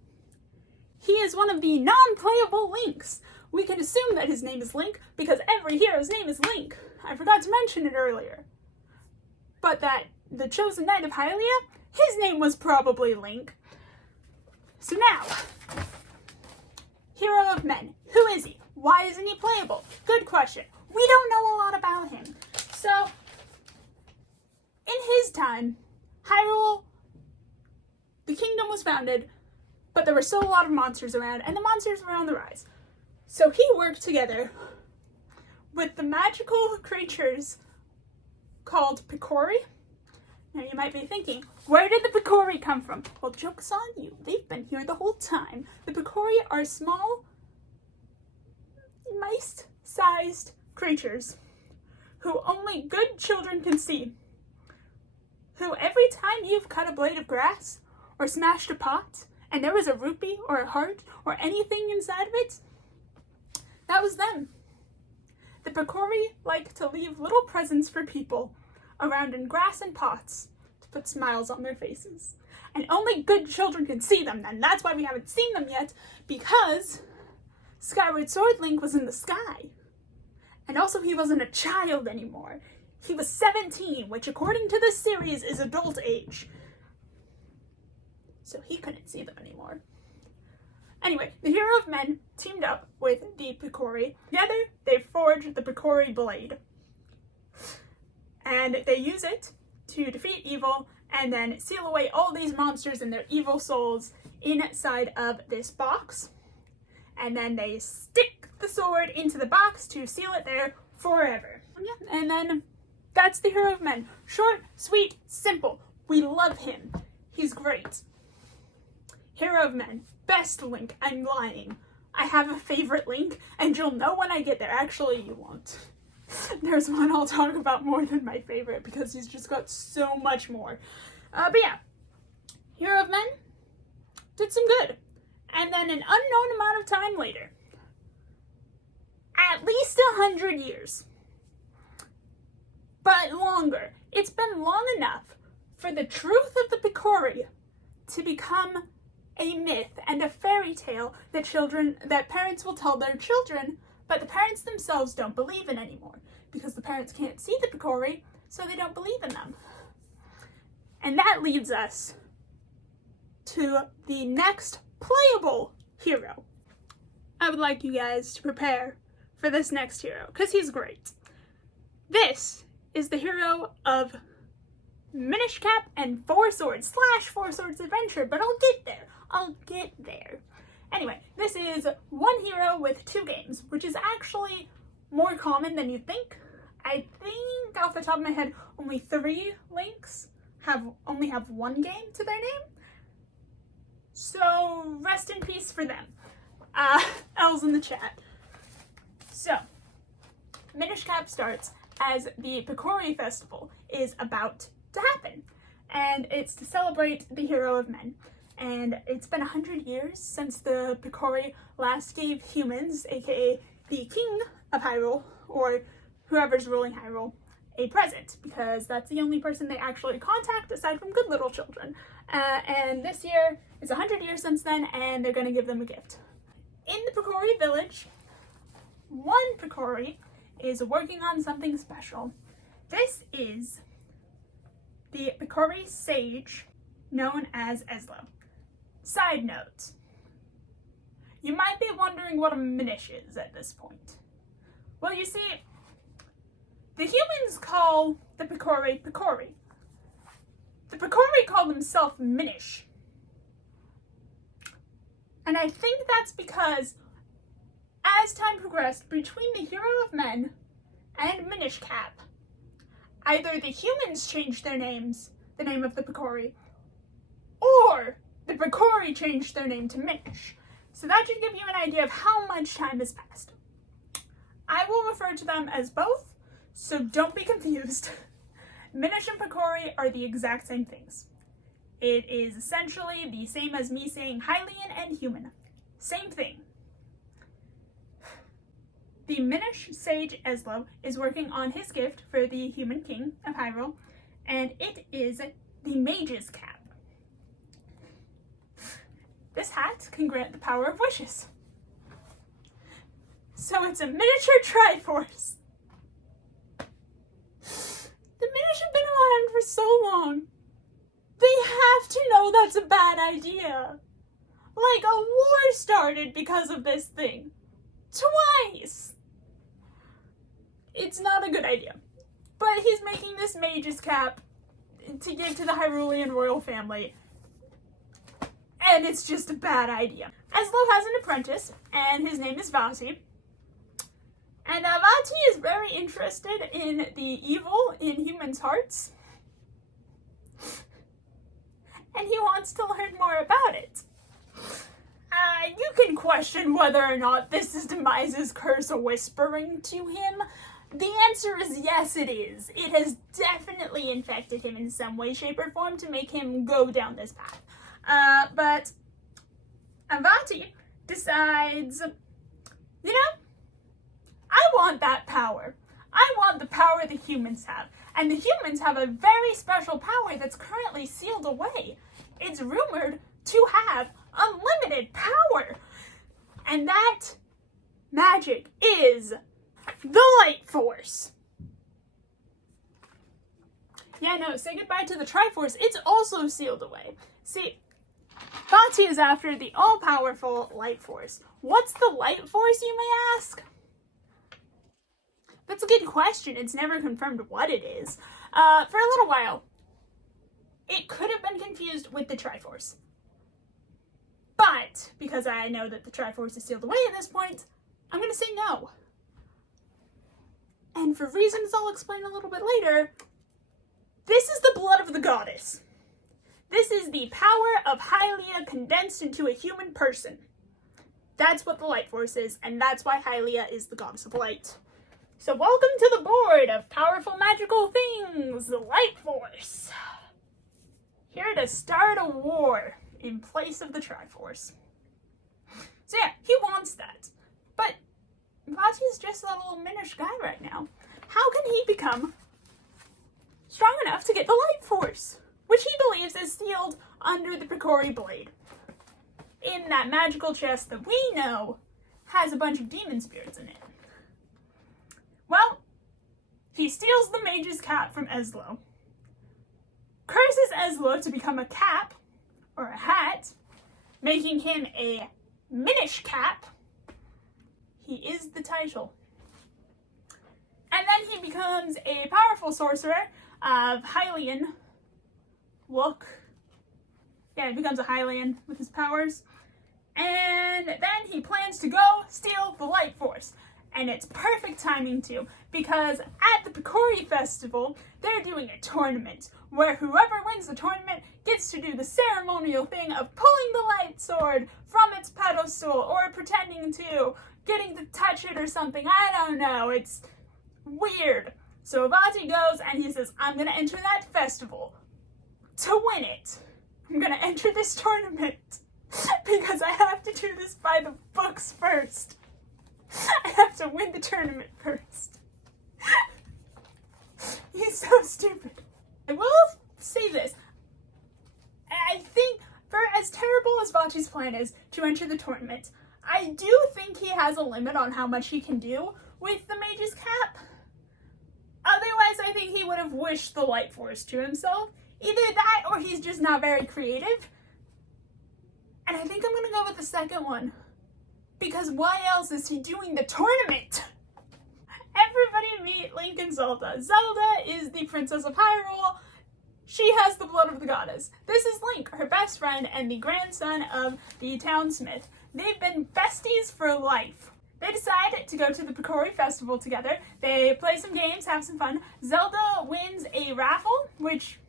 He is one of the non-playable Links. We can assume that his name is Link because every hero's name is Link. I forgot to mention it earlier. But that the chosen knight of Hylia, his name was probably Link. So now, hero of men. Who is he? Why isn't he playable? Good question. We don't know a lot about him. So, in his time, Hyrule, the kingdom was founded, but there were still a lot of monsters around, and the monsters were on the rise. So he worked together with the magical creatures called Picori. Now you might be thinking, where did the Picori come from? Well, joke's on you. They've been here the whole time. The Picori are small, mice-sized creatures who only good children can see. Who every time you've cut a blade of grass or smashed a pot and there was a rupee or a heart or anything inside of it, that was them. The Picori like to leave little presents for people around in grass and pots to put smiles on their faces. And only good children can see them, and that's why we haven't seen them yet, because Skyward Sword Link was in the sky. And also he wasn't a child anymore. He was 17, which according to this series is adult age. So he couldn't see them anymore. Anyway, the Hero of Men teamed up with the Picori. Together, they forged the Picori Blade. And they use it to defeat evil and then seal away all these monsters and their evil souls inside of this box. And then they stick the sword into the box to seal it there forever. Yeah, and then that's the Hero of Men. Short, sweet, simple. We love him. He's great. Hero of Men. Best Link. I'm lying. I have a favorite Link, and you'll know when I get there. Actually, you won't. There's one I'll talk about more than my favorite because he's just got so much more. But yeah, Hero of Men did some good. And then an unknown amount of time later, at least 100 years, but longer, it's been long enough for the truth of the Picori to become a myth and a fairy tale that parents will tell their children, but the parents themselves don't believe in anymore because the parents can't see the Picori, so they don't believe in them. And that leads us to the next playable hero. I would like you guys to prepare for this next hero because he's great. This is the hero of Minish Cap and Four Swords / Four Swords Adventure, but I'll get there. Anyway, this is one hero with 2 games, which is actually more common than you think. I think off the top of my head, only 3 Links only have 1 game to their name. So rest in peace for them. L's in the chat. So, Minish Cap starts as the Picori Festival is about to happen. And it's to celebrate the Hero of Men. And it's been 100 years since the Picori last gave humans, aka the King of Hyrule, or whoever's ruling Hyrule, a present, because that's the only person they actually contact aside from good little children. And this year is 100 years since then, and they're going to give them a gift. In the Picori village, one Picori is working on something special. This is the Picori sage known as Eslo. Side note, you might be wondering what a Minish is at this point. Well, you see, the humans call the Picori Picori. The Picori call themselves Minish. And I think that's because as time progressed between the Hero of Men and Minish Cap, either the humans changed their names, the name of the Picori, or the Picori changed their name to Minish. So that should give you an idea of how much time has passed. I will refer to them as both, so don't be confused. Minish and Picori are the exact same things. It is essentially the same as me saying Hylian and human. Same thing. The Minish sage Eslo is working on his gift for the human king of Hyrule, and it is the Mage's Cap. This hat can grant the power of wishes. So it's a miniature Triforce. The Minish have been around for so long. They have to know that's a bad idea. Like, a war started because of this thing. Twice. It's not a good idea. But he's making this Mage's Cap to give to the Hyrulean royal family. And it's just a bad idea. Eslo has an apprentice, and his name is Vati. And Vati is very interested in the evil in humans' hearts. And he wants to learn more about it. You can question whether or not this is Demise's curse whispering to him. The answer is yes, it is. It has definitely infected him in some way, shape, or form to make him go down this path. But Vati decides, you know, I want that power. I want the power the humans have. And the humans have a very special power that's currently sealed away. It's rumored to have unlimited power. And that magic is the Light Force. Yeah, no, say goodbye to the Triforce. It's also sealed away. See, Vaati is after the all-powerful Light Force. What's the Light Force, you may ask? That's a good question. It's never confirmed what it is. For a little while, it could have been confused with the Triforce. But, because I know that the Triforce is sealed away at this point, I'm going to say no. And for reasons I'll explain a little bit later, this is the blood of the goddess. This is the power of Hylia condensed into a human person. That's what the Light Force is, and that's why Hylia is the goddess of light. So welcome to the board of powerful magical things, the Light Force. Here to start a war in place of the Triforce. So yeah, he wants that. But Vaati's just a little minish guy right now. How can he become strong enough to get the Light Force, which he believes is sealed under the Picori Blade, in that magical chest that we know has a bunch of demon spirits in it? Well, he steals the mage's cap from Eslo, curses Eslo to become a cap, or a hat, making him a Minish Cap. He is the title. And then he becomes a powerful sorcerer of Hylian look. Yeah, he becomes a Hylian with his powers. And then he plans to go steal the Light Force. And it's perfect timing too, because at the Picori Festival, they're doing a tournament where whoever wins the tournament gets to do the ceremonial thing of pulling the light sword from its pedestal, or pretending to, getting to touch it or something. I don't know. It's weird. So Vaati goes and he says, I'm going to enter that festival to win it. I'm going to enter this tournament because I have to do this by the books first. I have to win the tournament first. He's so stupid. I will say this. I think, for as terrible as Vaati's plan is to enter the tournament, I do think he has a limit on how much he can do with the mage's cap. Otherwise, I think he would have wished the Light Force to himself. Either that, or he's just not very creative. And I think I'm going to go with the second one. Because why else is he doing the tournament? Everybody meet Link and Zelda. Zelda is the Princess of Hyrule. She has the blood of the goddess. This is Link, her best friend and the grandson of the townsmith. They've been besties for life. They decide to go to the Picori Festival together. They play some games, have some fun. Zelda wins a raffle, which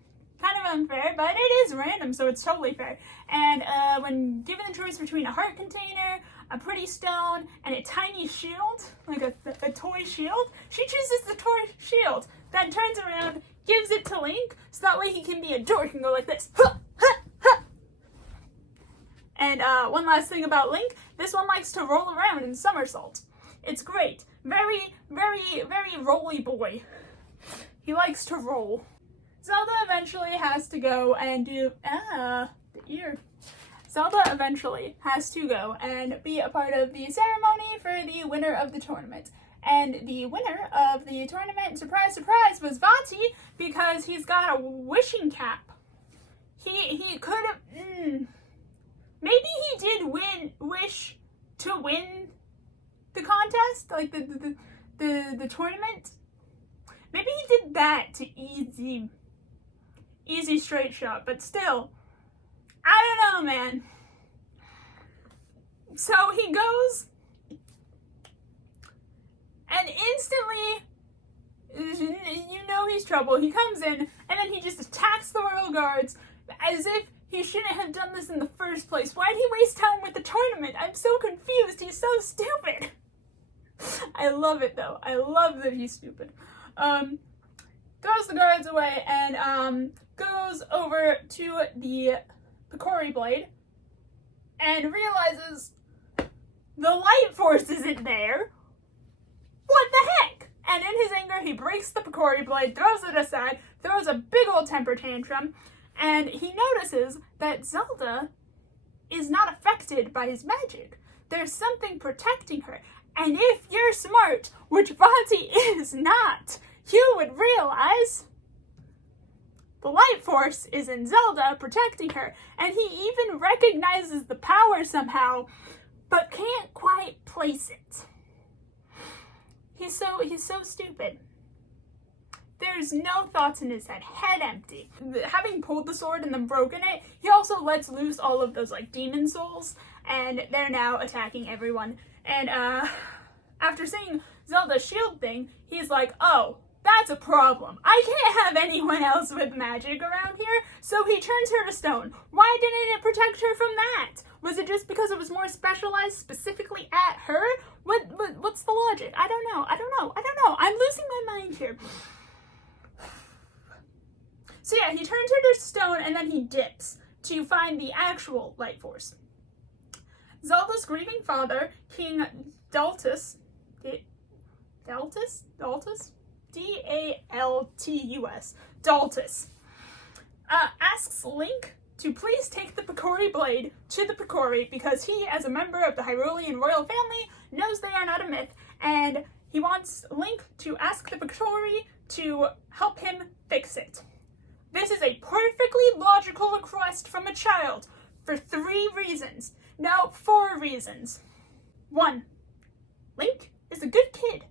kind of unfair, but it is random, so it's totally fair. And when given the choice between a heart container, a pretty stone, and a tiny shield, like a toy shield, she chooses the toy shield, then turns around, gives it to Link, so that way he can be a dork and go like this. Ha, ha, ha. And one last thing about Link, this one likes to roll around in somersault. It's great. Very, very, very rolly boy. He likes to roll. Zelda eventually has to go and do, the ear. Zelda eventually has to go and be a part of the ceremony for the winner of the tournament. And the winner of the tournament, surprise, surprise, was Vaati, because he's got a wishing cap. He could have, maybe he did wish to win the contest, like the tournament. Maybe he did that to easy straight shot, but still, I don't know, man. So he goes and instantly, you know he's trouble. He comes in and then he just attacks the royal guards as if he shouldn't have done this in the first place. Why'd he waste time with the tournament? I'm so confused. He's so stupid. I love it though. I love that he's stupid. Throws the guards away and goes over to the Picori Blade and realizes the Light Force isn't there. What the heck? and in his anger, he breaks the Picori blade, throws it aside, throws a big old temper tantrum, and he notices that Zelda is not affected by his magic. There's something protecting her, and if you're smart, which Vati is not, you would realize the light force is in Zelda protecting her, and he even recognizes the power somehow, but can't quite place it. He's so stupid. There's no thoughts in his head empty. Having pulled the sword and then broken it, he also lets loose all of those like demon souls, and they're now attacking everyone. And after seeing Zelda's shield thing, he's like, oh, that's a problem. I can't have anyone else with magic around here, so he turns her to stone. Why didn't it protect her from that? Was it just because it was more specialized specifically at her? What's the logic? I don't know. I'm losing my mind here. So yeah, he turns her to stone and then he dips to find the actual light force. Zelda's grieving father, King Daltus, D-A-L-T-U-S, Daltus, asks Link to please take the Picori blade to the Picori because he, as a member of the Hyrulean royal family, knows they are not a myth, and he wants Link to ask the Picori to help him fix it. This is a perfectly logical request from a child for 3 reasons. No, 4 reasons. 1. Link is a good kid.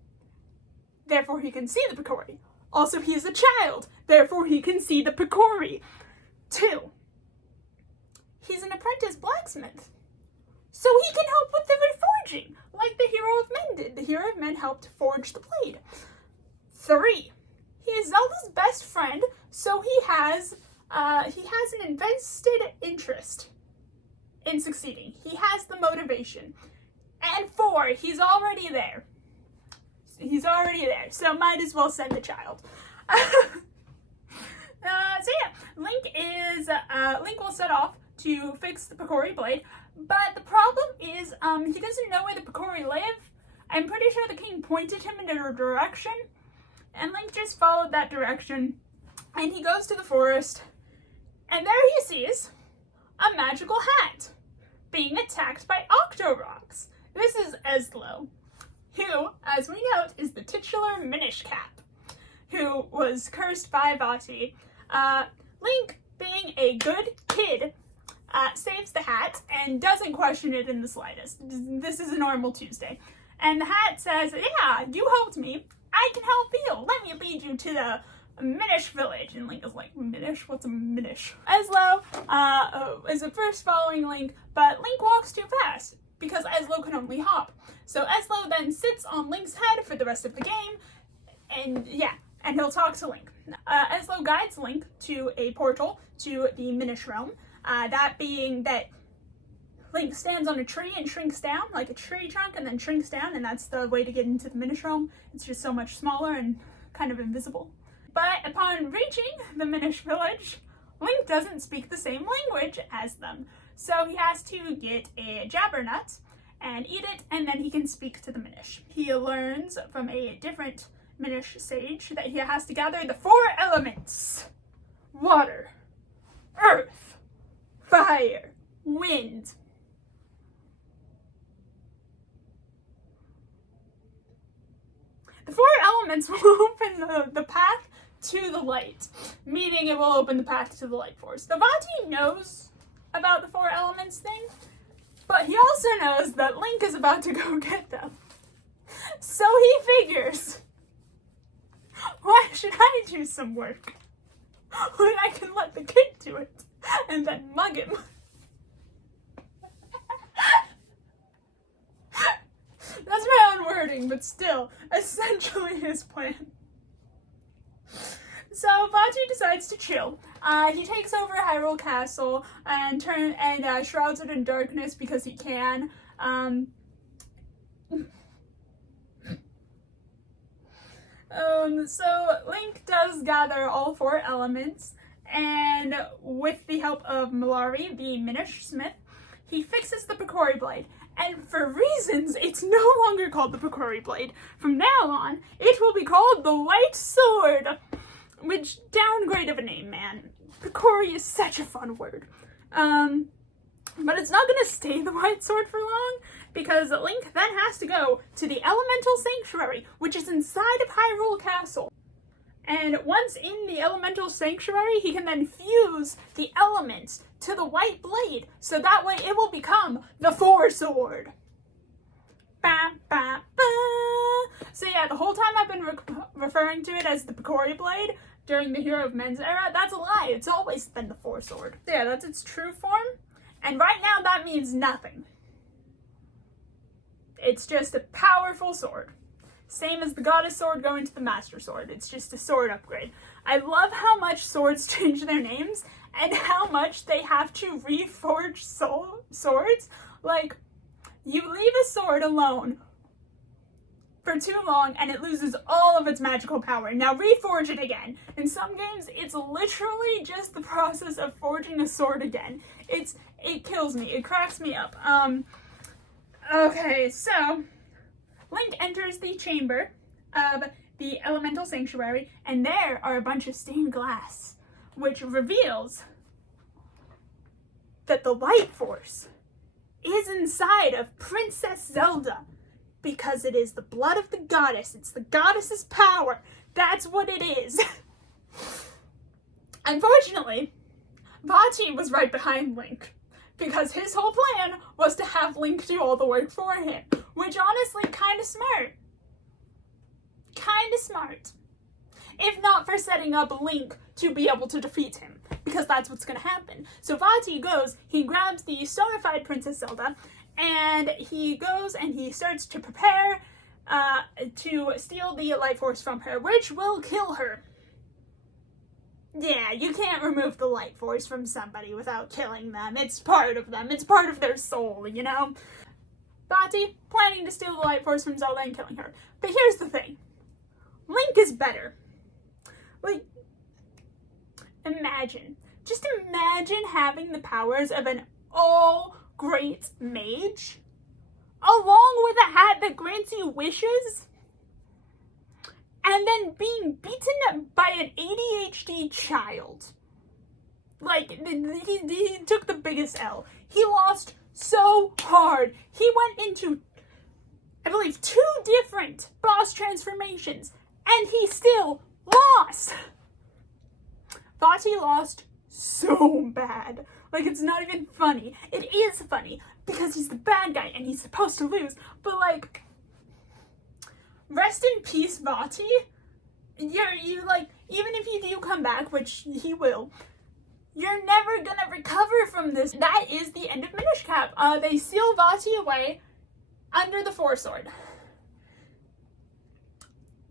Therefore, he can see the Picori. Also, he is a child. Therefore, he can see the Picori. 2. He's an apprentice blacksmith. So he can help with the reforging, like the Hero of Men did. The Hero of Men helped forge the blade. 3. He is Zelda's best friend, so he has an invested interest in succeeding. He has the motivation. And 4, he's already there. So might as well send the child. So yeah, Link will set off to fix the Picori blade, but the problem is he doesn't know where the Picori live. I'm pretty sure the king pointed him in a direction, and Link just followed that direction, and he goes to the forest, and there he sees a magical hat being attacked by Octoroks. This is Eslo, who, as we note, is the titular Minish Cap, who was cursed by Vati. Link, being a good kid, saves the hat and doesn't question it in the slightest. This is a normal Tuesday. And the hat says, yeah, you helped me. I can help you. Let me lead you to the Minish village. And Link is like, Minish? What's a Minish? Eslo is at first following Link, but Link walks too fast because Eslo can only hop. So Eslo then sits on Link's head for the rest of the game, and he'll talk to Link. Eslo guides Link to a portal to the Minish realm, that being that Link stands on a tree and shrinks down, like a tree trunk, and then shrinks down, and that's the way to get into the Minish realm. It's just so much smaller and kind of invisible. But upon reaching the Minish village, Link doesn't speak the same language as them, so he has to get a jabbernut and eat it, and then he can speak to the Minish. He learns from a different Minish sage that he has to gather the 4 elements: water, earth, fire, wind. The 4 elements will open the path to the light, meaning it will open the path to the light force. The Vati knows about the 4 elements thing, but he also knows that Link is about to go get them. So he figures, why should I do some work when I can let the kid do it and then mug him? That's my own wording, but still, essentially his plan. So Vati decides to chill. He takes over Hyrule Castle and shrouds it in darkness because he can. So Link does gather all 4 elements, and with the help of Malari, the Minish Smith, he fixes the Picori blade. And for reasons, it's no longer called the Picori Blade. From now on, it will be called the White Sword. Which, downgrade of a name, man. Picori is such a fun word. But it's not gonna stay the White Sword for long, because Link then has to go to the Elemental Sanctuary, which is inside of Hyrule Castle. And once in the Elemental Sanctuary, he can then fuse the elements to the White Blade, so that way it will become the Four Sword. Ba, ba, ba. So yeah, the whole time I've been referring to it as the Picori Blade during the Hero of Men's era, that's a lie. It's always been the Four Sword. Yeah, that's its true form. And right now that means nothing. It's just a powerful sword. Same as the Goddess Sword going to the Master Sword. It's just a sword upgrade. I love how much swords change their names and how much they have to reforge swords. Like, you leave a sword alone for too long and it loses all of its magical power. Now reforge it again. In some games, it's literally just the process of forging a sword again. It kills me. It cracks me up. Okay, so Link enters the chamber of the Elemental Sanctuary, and there are a bunch of stained glass, which reveals that the Light Force is inside of Princess Zelda, because it is the blood of the goddess. It's the goddess's power. That's what it is. Unfortunately, Vaati was right behind Link, because his whole plan was to have Link do all the work for him, which honestly, kind of smart. Kind of smart. If not for setting up Link to be able to defeat him, because that's what's going to happen. So Vaati goes, he grabs the Starified Princess Zelda, and he goes and he starts to prepare to steal the Light Force from her, which will kill her. Yeah, you can't remove the Light Force from somebody without killing them. It's part of them. It's part of their soul, you know? Vaati planning to steal the Light Force from Zelda and killing her. But here's the thing. Link is better. Like, just imagine having the powers of an all-great mage, along with a hat that grants you wishes, and then being beaten by an ADHD child. Like, he took the biggest L. He lost so hard. He went into, I believe, 2 different boss transformations, and he still lost. Vaati lost so bad. Like, it's not even funny. It is funny, because he's the bad guy, and he's supposed to lose, but, like, rest in peace, Vaati. You like, even if you do come back, which he will, you're never gonna recover from this. That is the end of Minish Cap. They seal Vaati away under the Four Sword.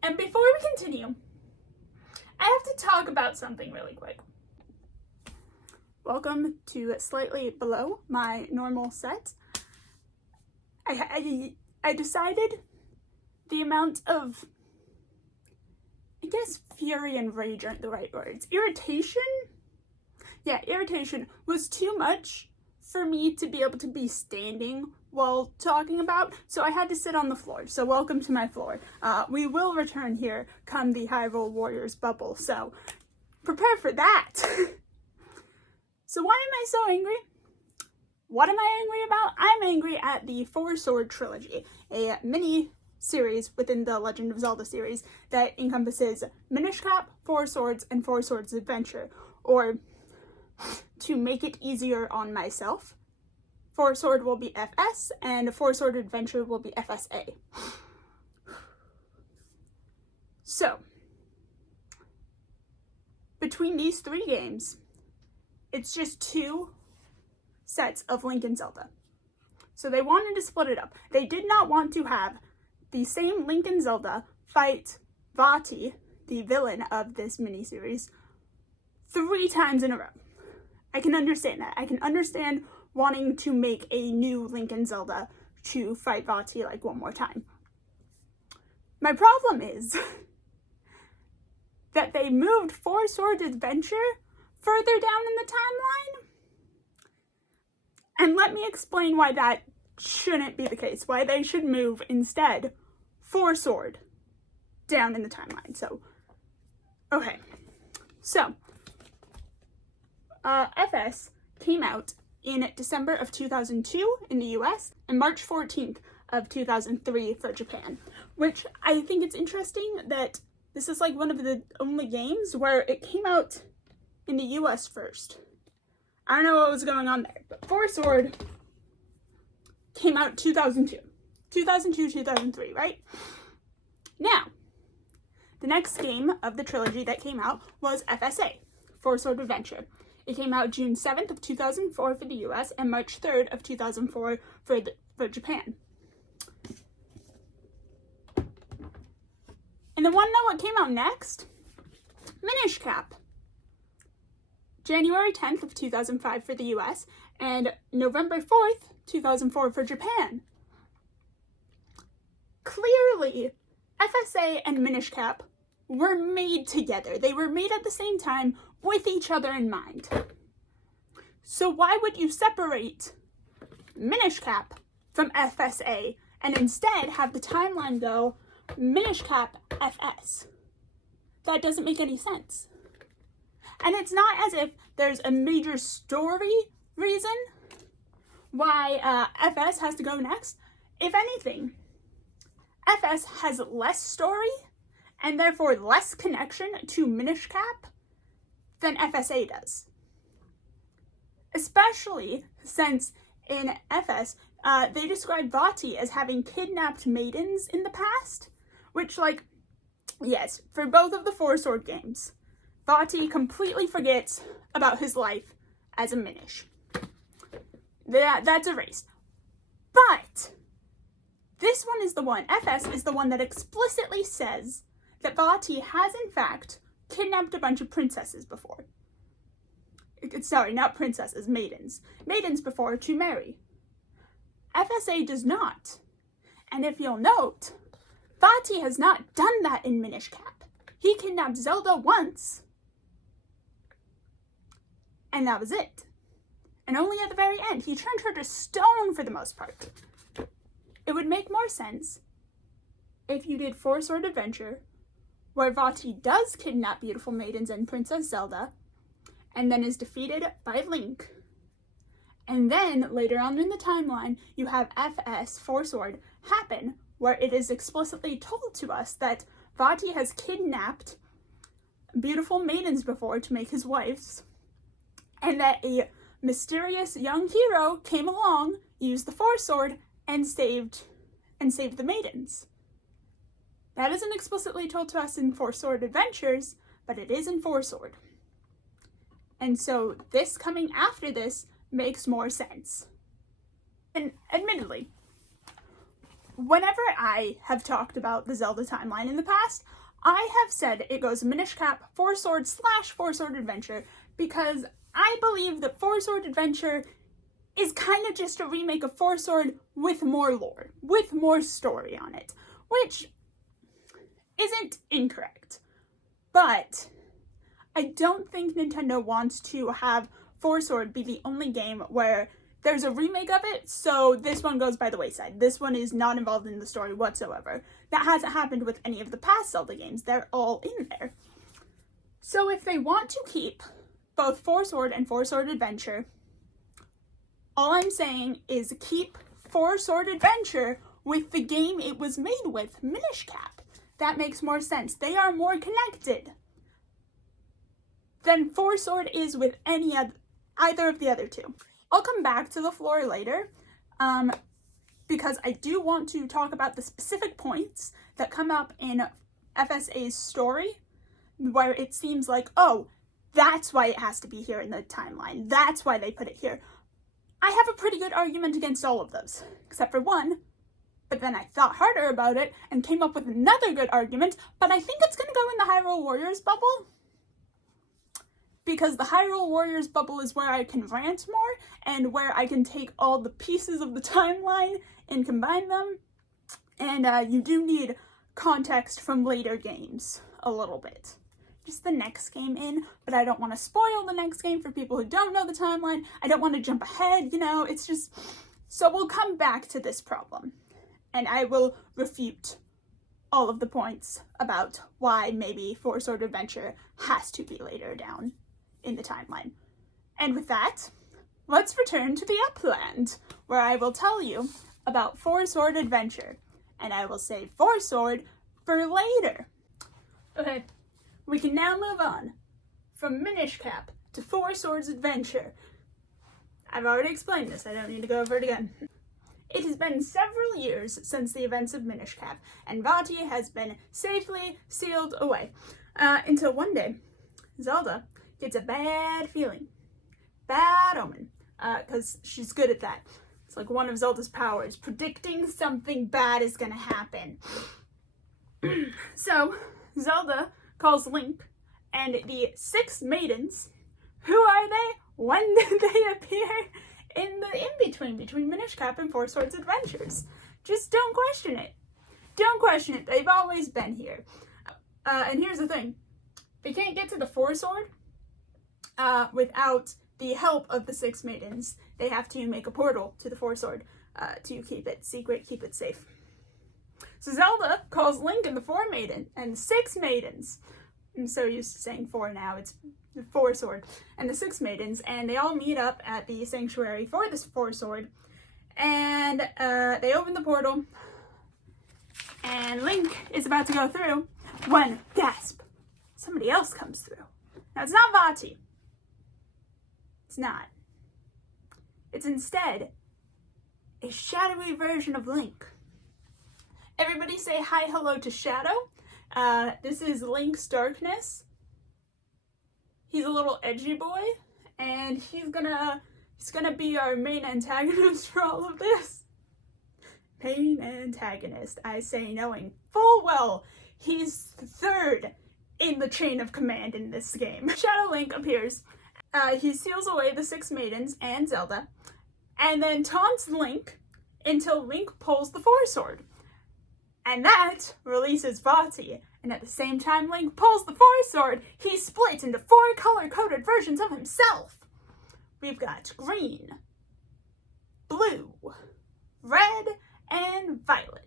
And before we continue, I have to talk about something really quick. Welcome to slightly below my normal set. I decided the amount of, I guess fury and rage aren't the right words. Irritation? Yeah, irritation was too much for me to be able to be standing while talking about, so I had to sit on the floor. So welcome to my floor. We will return here come the Hyrule Warriors bubble, so prepare for that. So why am I so angry? What am I angry about? I'm angry at the Four Sword Trilogy, a mini series within the Legend of Zelda series that encompasses Minish Cap, Four Swords, and Four Swords Adventure. Or, to make it easier on myself, Four Sword will be FS, and Four Sword Adventure will be FSA. So, between these 3 games, it's just 2 sets of Link and Zelda. So they wanted to split it up. They did not want to have the same Link and Zelda fight Vaati, the villain of this miniseries, 3 times in a row. I can understand that. I can understand wanting to make a new Link and Zelda to fight Vaati like one more time. My problem is that they moved Four Swords Adventure further down in the timeline. And let me explain why that shouldn't be the case, why they should move instead 4 Sword down in the timeline. So, okay. So, FS came out in December of 2002 in the US and March 14th of 2003 for Japan, which I think it's interesting that this is like one of the only games where it came out in the US first. I don't know what was going on there, but 4 Sword came out 2002. 2003, right? Now, the next game of the trilogy that came out was FSA, 4 Sword Adventure. It came out June 7th of 2004 for the US and March 3rd of 2004 for Japan. And then want to know what came out next? Minish Cap. January 10th of 2005 for the US and November 4th, 2004 for Japan. Clearly, FSA and Minish Cap were made together. They were made at the same time with each other in mind. So why would you separate Minish Cap from FSA and instead have the timeline go Minish Cap FS? That doesn't make any sense. And it's not as if there's a major story reason why FS has to go next. If anything, FS has less story and therefore less connection to Minish Cap than FSA does. Especially since in FS, they described Vati as having kidnapped maidens in the past, which, like, yes, for both of the 4 Sword games, Vati completely forgets about his life as a Minish. That's erased. But this one is the one, FS is the one that explicitly says that Vati has in fact kidnapped a bunch of princesses before. Sorry, not princesses, maidens. Maidens before to marry. FSA does not. And if you'll note, Vati has not done that in Minish Cap. He kidnapped Zelda once, and that was it. And only at the very end, he turned her to stone for the most part. It would make more sense if you did 4 Sword Adventure, where Vati does kidnap beautiful maidens and Princess Zelda, and then is defeated by Link. And then, later on in the timeline, you have FS 4 Sword happen, where it is explicitly told to us that Vati has kidnapped beautiful maidens before to make his wives, and that a mysterious young hero came along, used the 4 Sword, and saved the maidens. That isn't explicitly told to us in 4 Sword Adventures, but it is in 4 Sword. And so this coming after this makes more sense. And admittedly, whenever I have talked about the Zelda timeline in the past, I have said it goes Minish Cap 4 Sword / 4 Sword Adventure because I believe that 4 Sword Adventure is kind of just a remake of 4 Sword with more lore, with more story on it, which isn't incorrect. But I don't think Nintendo wants to have 4 Sword be the only game where there's a remake of it, so this one goes by the wayside. This one is not involved in the story whatsoever. That hasn't happened with any of the past Zelda games. They're all in there. So if they want to keep both 4 Sword and 4 Sword Adventure, all I'm saying is keep 4 Sword Adventure with the game it was made with, Minish Cap. That makes more sense. They are more connected than 4 Sword is with either of the other two. I'll come back to the floor later, because I do want to talk about the specific points that come up in FSA's story, where it seems like, oh, that's why it has to be here in the timeline. That's why they put it here. I have a pretty good argument against all of those, except for one, but then I thought harder about it and came up with another good argument, but I think it's going to go in the Hyrule Warriors bubble, because the Hyrule Warriors bubble is where I can rant more, and where I can take all the pieces of the timeline and combine them, and you do need context from later games a little bit. Just the next game in, but I don't want to spoil the next game for people who don't know the timeline. I don't want to jump ahead, it's just, So we'll come back to this problem, and I will refute all of the points about why maybe Four Sword Adventure has to be later down in the timeline. And with that, let's return to the upland, where I will tell you about Four Sword Adventure, and I will save Four Sword for later. Okay, we can now move on from Minish Cap to Four Swords Adventure. I've already explained this, I don't need to go over it again. It has been several years since the events of Minish Cap, and Vati has been safely sealed away. Until one day, Zelda gets a bad feeling. Bad omen. Because she's good at that. It's like one of Zelda's powers, predicting something bad is gonna happen. So, Zelda calls Link and the 6 maidens. Who are they? When did they appear? In the in-between, between Minish Cap and Four Swords Adventures. Just don't question it. Don't question it. They've always been here. And here's the thing. They can't get to the Four Sword without the help of the 6 maidens. They have to make a portal to the Four Sword to keep it secret, keep it safe. So Zelda calls Link and the 4 maidens and 6 maidens. I'm so used to saying 4 now, it's the Four Sword, and the 6 maidens, and they all meet up at the sanctuary for this Four Sword, and they open the portal, and Link is about to go through when, gasp, somebody else comes through. Now, it's not Vati. It's not. It's instead a shadowy version of Link. Everybody say hi, hello to Shadow. This is Link's Darkness. He's a little edgy boy, and he's gonna be our main antagonist for all of this. Main antagonist, I say, knowing full well he's 3rd in the chain of command in this game. Shadow Link appears. He seals away the 6 maidens and Zelda, and then taunts Link until Link pulls the Four Sword. And that releases Vati. And at the same time Link pulls the Four Sword, he splits into 4 color-coded versions of himself. We've got green, blue, red, and violet.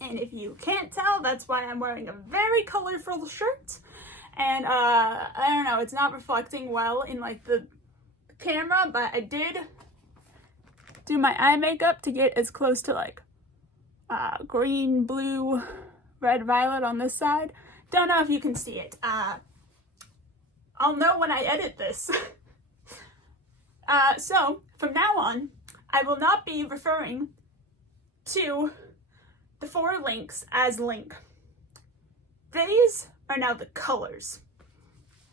And if you can't tell, that's why I'm wearing a very colorful shirt. And I don't know, it's not reflecting well in like the camera, but I did do my eye makeup to get as close to like green, blue, red, violet on this side. Don't know if you can see it. I'll know when I edit this. So, from now on, I will not be referring to the 4 Links as Link. These are now the colors,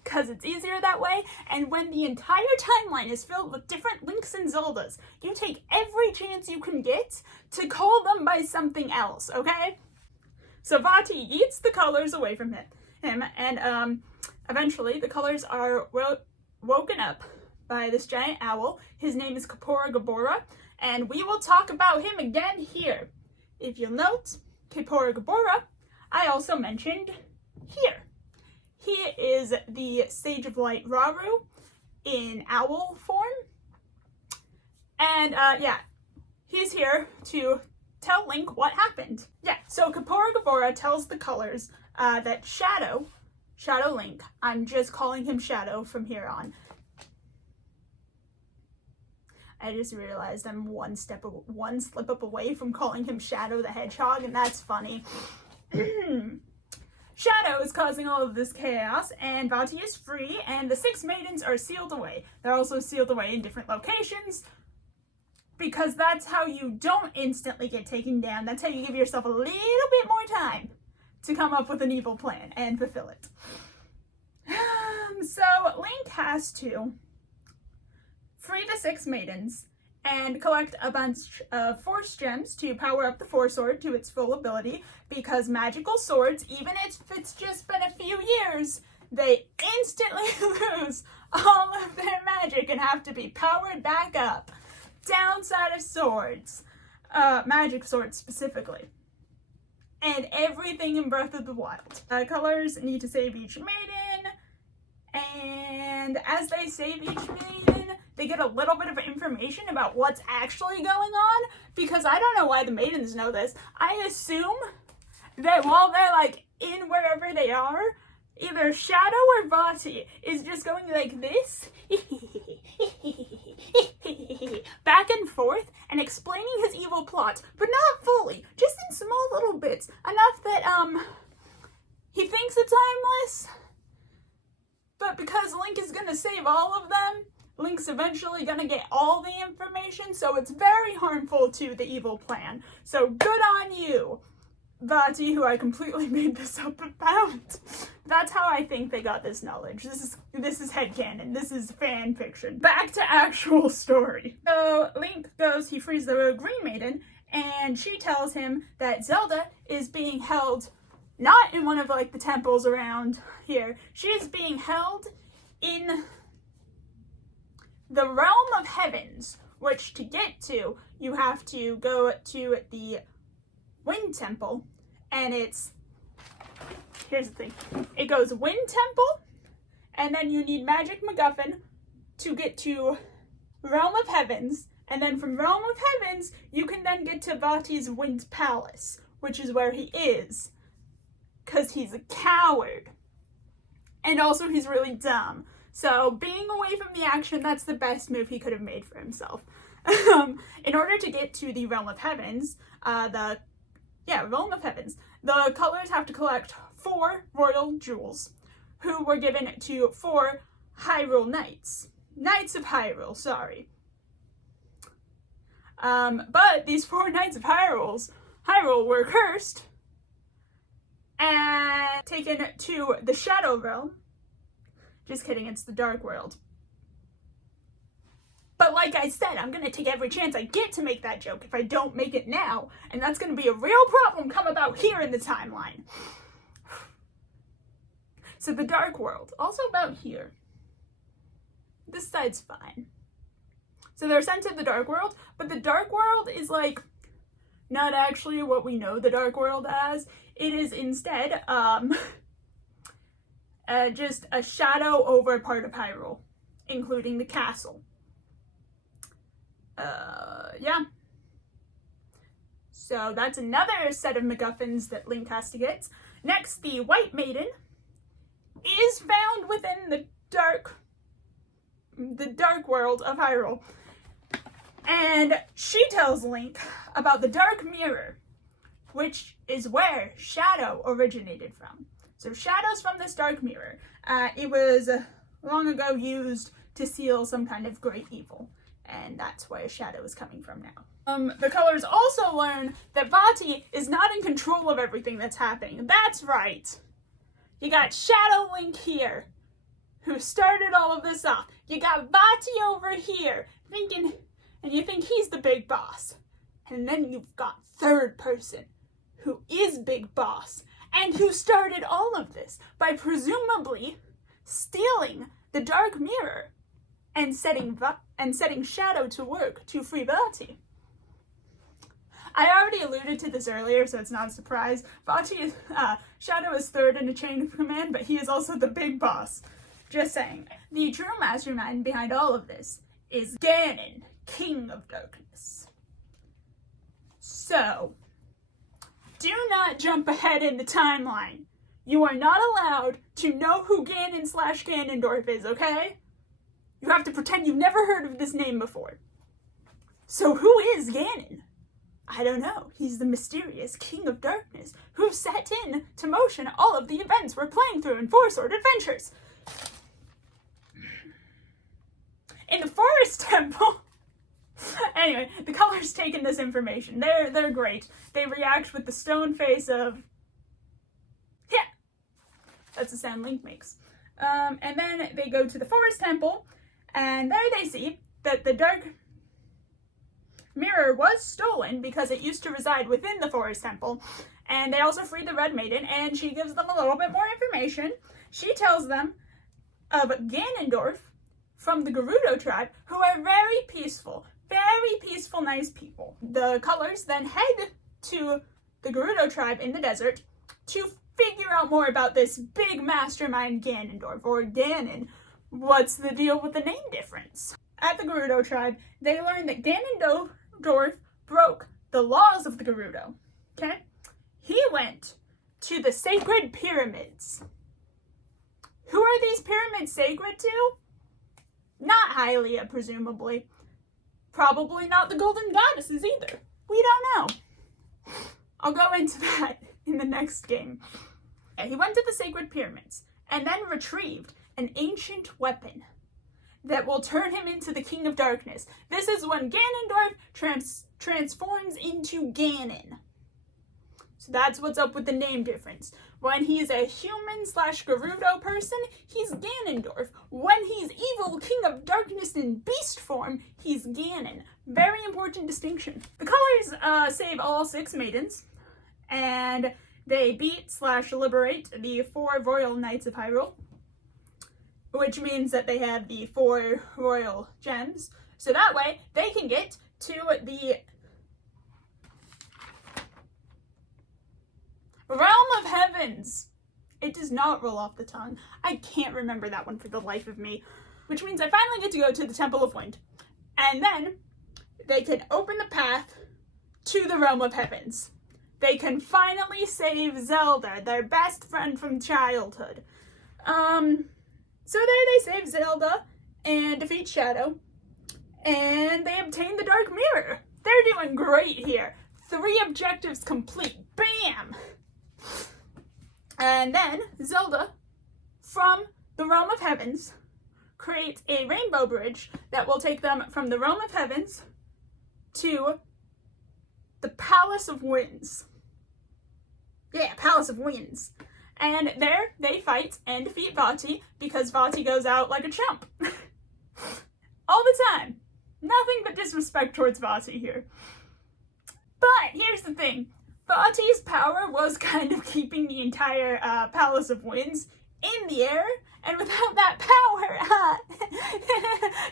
because it's easier that way, and when the entire timeline is filled with different Links and Zeldas, you take every chance you can get to call them by something else, okay? So Vati eats the colors away from him, and eventually the colors are woken up by this giant owl. His name is Kapora Gabora, and we will talk about him again here. If you'll note, Kapora Gabora, I also mentioned here. He is the Sage of Light Rauru in owl form. And yeah, he's here to tell Link what happened. Yeah, so Kapora Gabora tells the colors that Shadow Link, I'm just calling him Shadow from here on. I just realized I'm one slip up away from calling him Shadow the Hedgehog, and that's funny. Shadow is causing all of this chaos, and Vati is free, and the 6 maidens are sealed away. They're also sealed away in different locations, because that's how you don't instantly get taken down. That's how you give yourself a little bit more time to come up with an evil plan and fulfill it. So Link has to free the 6 maidens and collect a bunch of Force Gems to power up the Four Sword to its full ability, because magical swords, even if it's just been a few years, they instantly lose all of their magic and have to be powered back up. Downside of swords, magic swords specifically, and everything in Breath of the Wild. Colors need to save each maiden, And as they save each maiden, they get a little bit of information about what's actually going on, because I don't know why the maidens know this. I assume that while they're like in wherever they are, either Shadow or Vati is just going like this, back and forth, and explaining his evil plots, but not fully, just in small little bits, enough that he thinks it's harmless, but because Link is gonna save all of them, Link's eventually gonna get all the information, so it's very harmful to the evil plan. So good on you, Vati, who I completely made this up about. That's how I think they got this knowledge. This is headcanon. This is fan fiction. Back to actual story. So Link goes, he frees the Green Maiden, and she tells him that Zelda is being held not in one of like the temples around here. She is being held in the realm of heavens, which to get to, you have to go to the Wind Temple, and here's the thing, it goes Wind Temple, and then you need Magic MacGuffin to get to Realm of Heavens, and then from Realm of Heavens, you can then get to Vati's Wind Palace, which is where he is, because he's a coward, and also he's really dumb. So being away from the action, that's the best move he could have made for himself. In order to get to the Realm of Heavens, Realm of Heavens, the colors have to collect 4 royal jewels, who were given to 4 Hyrule Knights. Knights of Hyrule, sorry. But these 4 Knights of Hyrule were cursed and taken to the Shadow Realm. Just kidding, it's the Dark World. But like I said, I'm going to take every chance I get to make that joke if I don't make it now, and that's going to be a real problem come about here in the timeline. So the Dark World, also about here. This side's fine. So they're sent to the Dark World, but the Dark World is like not actually what we know the Dark World as. It is instead just a shadow over part of Hyrule, including the castle. So that's another set of MacGuffins that Link has to get. Next, the White Maiden is found within the dark world of Hyrule. And she tells Link about the Dark Mirror, which is where Shadow originated from. So Shadow's from this Dark Mirror. It was long ago used to seal some kind of great evil, and that's where Shadow is coming from now. The colors also learn that Vati is not in control of everything that's happening. That's right. You got Shadow Link here, who started all of this off. You got Vati over here, and you think he's the big boss. And then you've got third person, who is big boss, and who started all of this by presumably stealing the Dark Mirror and setting Shadow to work to free Vati. I already alluded to this earlier, so it's not a surprise. Shadow is third in the chain of command, but he is also the big boss. Just saying. The true mastermind behind all of this is Ganon, King of Darkness. So, do not jump ahead in the timeline. You are not allowed to know who Ganon/Ganondorf is, okay? You have to pretend you've never heard of this name before. So who is Ganon? I don't know. He's the mysterious King of Darkness who set into motion all of the events we're playing through in Four Sword Adventures. In the Forest Temple... Anyway, the colors take in this information. They're great. They react with the stone face of... Yeah! That's the sound Link makes. And then they go to the Forest Temple, and there they see that the Dark Mirror was stolen because it used to reside within the Forest Temple. And they also freed the Red Maiden, and she gives them a little bit more information. She tells them of Ganondorf from the Gerudo tribe, who are very peaceful, nice people. The colors then head to the Gerudo tribe in the desert to figure out more about this big mastermind Ganondorf, or Ganon. What's the deal with the name difference? At the Gerudo tribe, they learned that Ganondorf broke the laws of the Gerudo, okay? He went to the sacred pyramids. Who are these pyramids sacred to? Not Hylia, presumably. Probably not the golden goddesses either. We don't know. I'll go into that in the next game. Yeah, he went to the sacred pyramids and then retrieved an ancient weapon that will turn him into the King of Darkness. This is when Ganondorf transforms into Ganon. So that's what's up with the name difference. When he's a human/Gerudo person, he's Ganondorf. When he's evil King of Darkness in beast form, he's Ganon. Very important distinction. The colors save all 6 maidens, and they beat/liberate the 4 royal knights of Hyrule, which means that they have the 4 royal gems. So that way, they can get to the Realm of Heavens. It does not roll off the tongue. I can't remember that one for the life of me. Which means I finally get to go to the Temple of Wind. And then they can open the path to the Realm of Heavens. They can finally save Zelda, their best friend from childhood. So there they save Zelda and defeat Shadow. And they obtain the Dark Mirror. They're doing great here. 3 objectives complete. Bam! And then Zelda, from the Realm of Heavens, creates a rainbow bridge that will take them from the Realm of Heavens to the Palace of Winds. Yeah, Palace of Winds. And there they fight and defeat Vati because Vati goes out like a chump. All the time. Nothing but disrespect towards Vati here. But here's the thing. Vati's power was kind of keeping the entire Palace of Winds in the air, and without that power,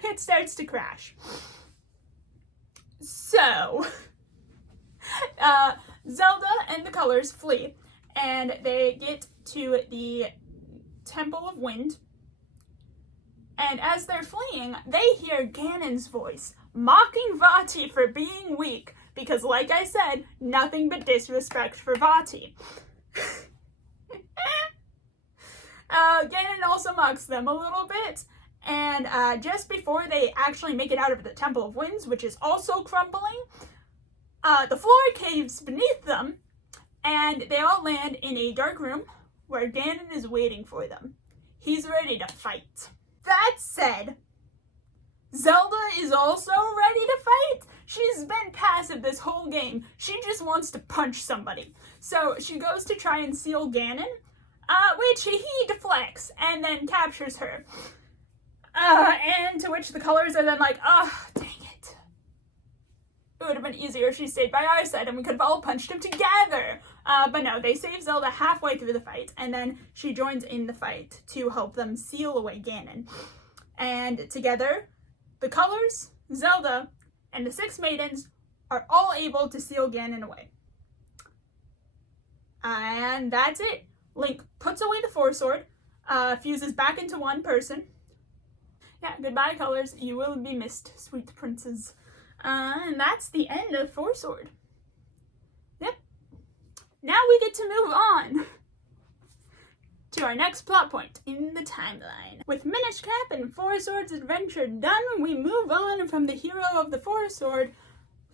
it starts to crash. So, Zelda and the colors flee, and they get to the Temple of Wind, and as they're fleeing, they hear Ganon's voice, mocking Vati for being weak, because like I said, nothing but disrespect for Vati. Ganon also mocks them a little bit, and just before they actually make it out of the Temple of Winds, which is also crumbling, the floor caves beneath them, and they all land in a dark room where Ganon is waiting for them. He's ready to fight. That said, Zelda is also ready to fight. She's been passive this whole game. She just wants to punch somebody. So she goes to try and seal Ganon, which he deflects and then captures her. And to which the colors are then like, oh, dang it. It would have been easier if she stayed by our side and we could have all punched him together. But no, they save Zelda halfway through the fight, and then she joins in the fight to help them seal away Ganon. And together, the colors, Zelda, and the 6 maidens are all able to seal Ganon away. And that's it. Link puts away the 4-sword, fuses back into one person. Yeah, goodbye, colors. You will be missed, sweet princes. And that's the end of 4-sword. Yep. Now we get to move on to our next plot point in the timeline. With Minish Cap and 4-sword's adventure done, we move on from the hero of the 4-sword /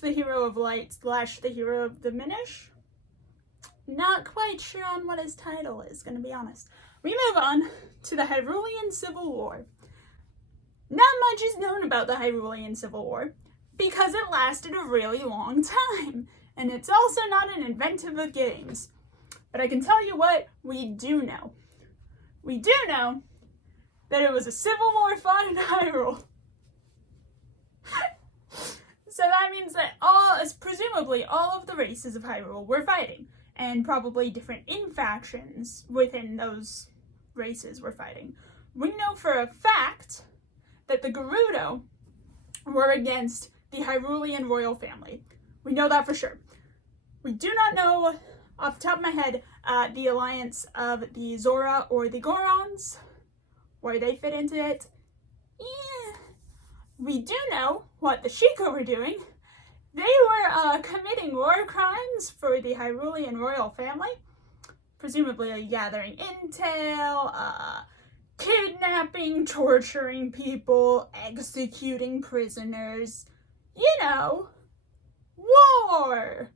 the hero of light / the hero of the Minish. Not quite sure on what his title is, gonna be honest. We move on to the Hyrulean Civil War. Not much is known about the Hyrulean Civil War because it lasted a really long time, and it's also not an inventive of games. But I can tell you what we do know. We do know that it was a civil war fought in Hyrule. So that means that presumably all of the races of Hyrule were fighting, and probably different infactions within those races were fighting. We know for a fact that the Gerudo were against the Hyrulean royal family. We know that for sure. We do not know, off the top of my head, the alliance of the Zora or the Gorons, where they fit into it. Yeah. We do know what the Sheikah were doing. They were committing war crimes for the Hyrulean royal family, presumably gathering intel, kidnapping, torturing people, executing prisoners. You know, war!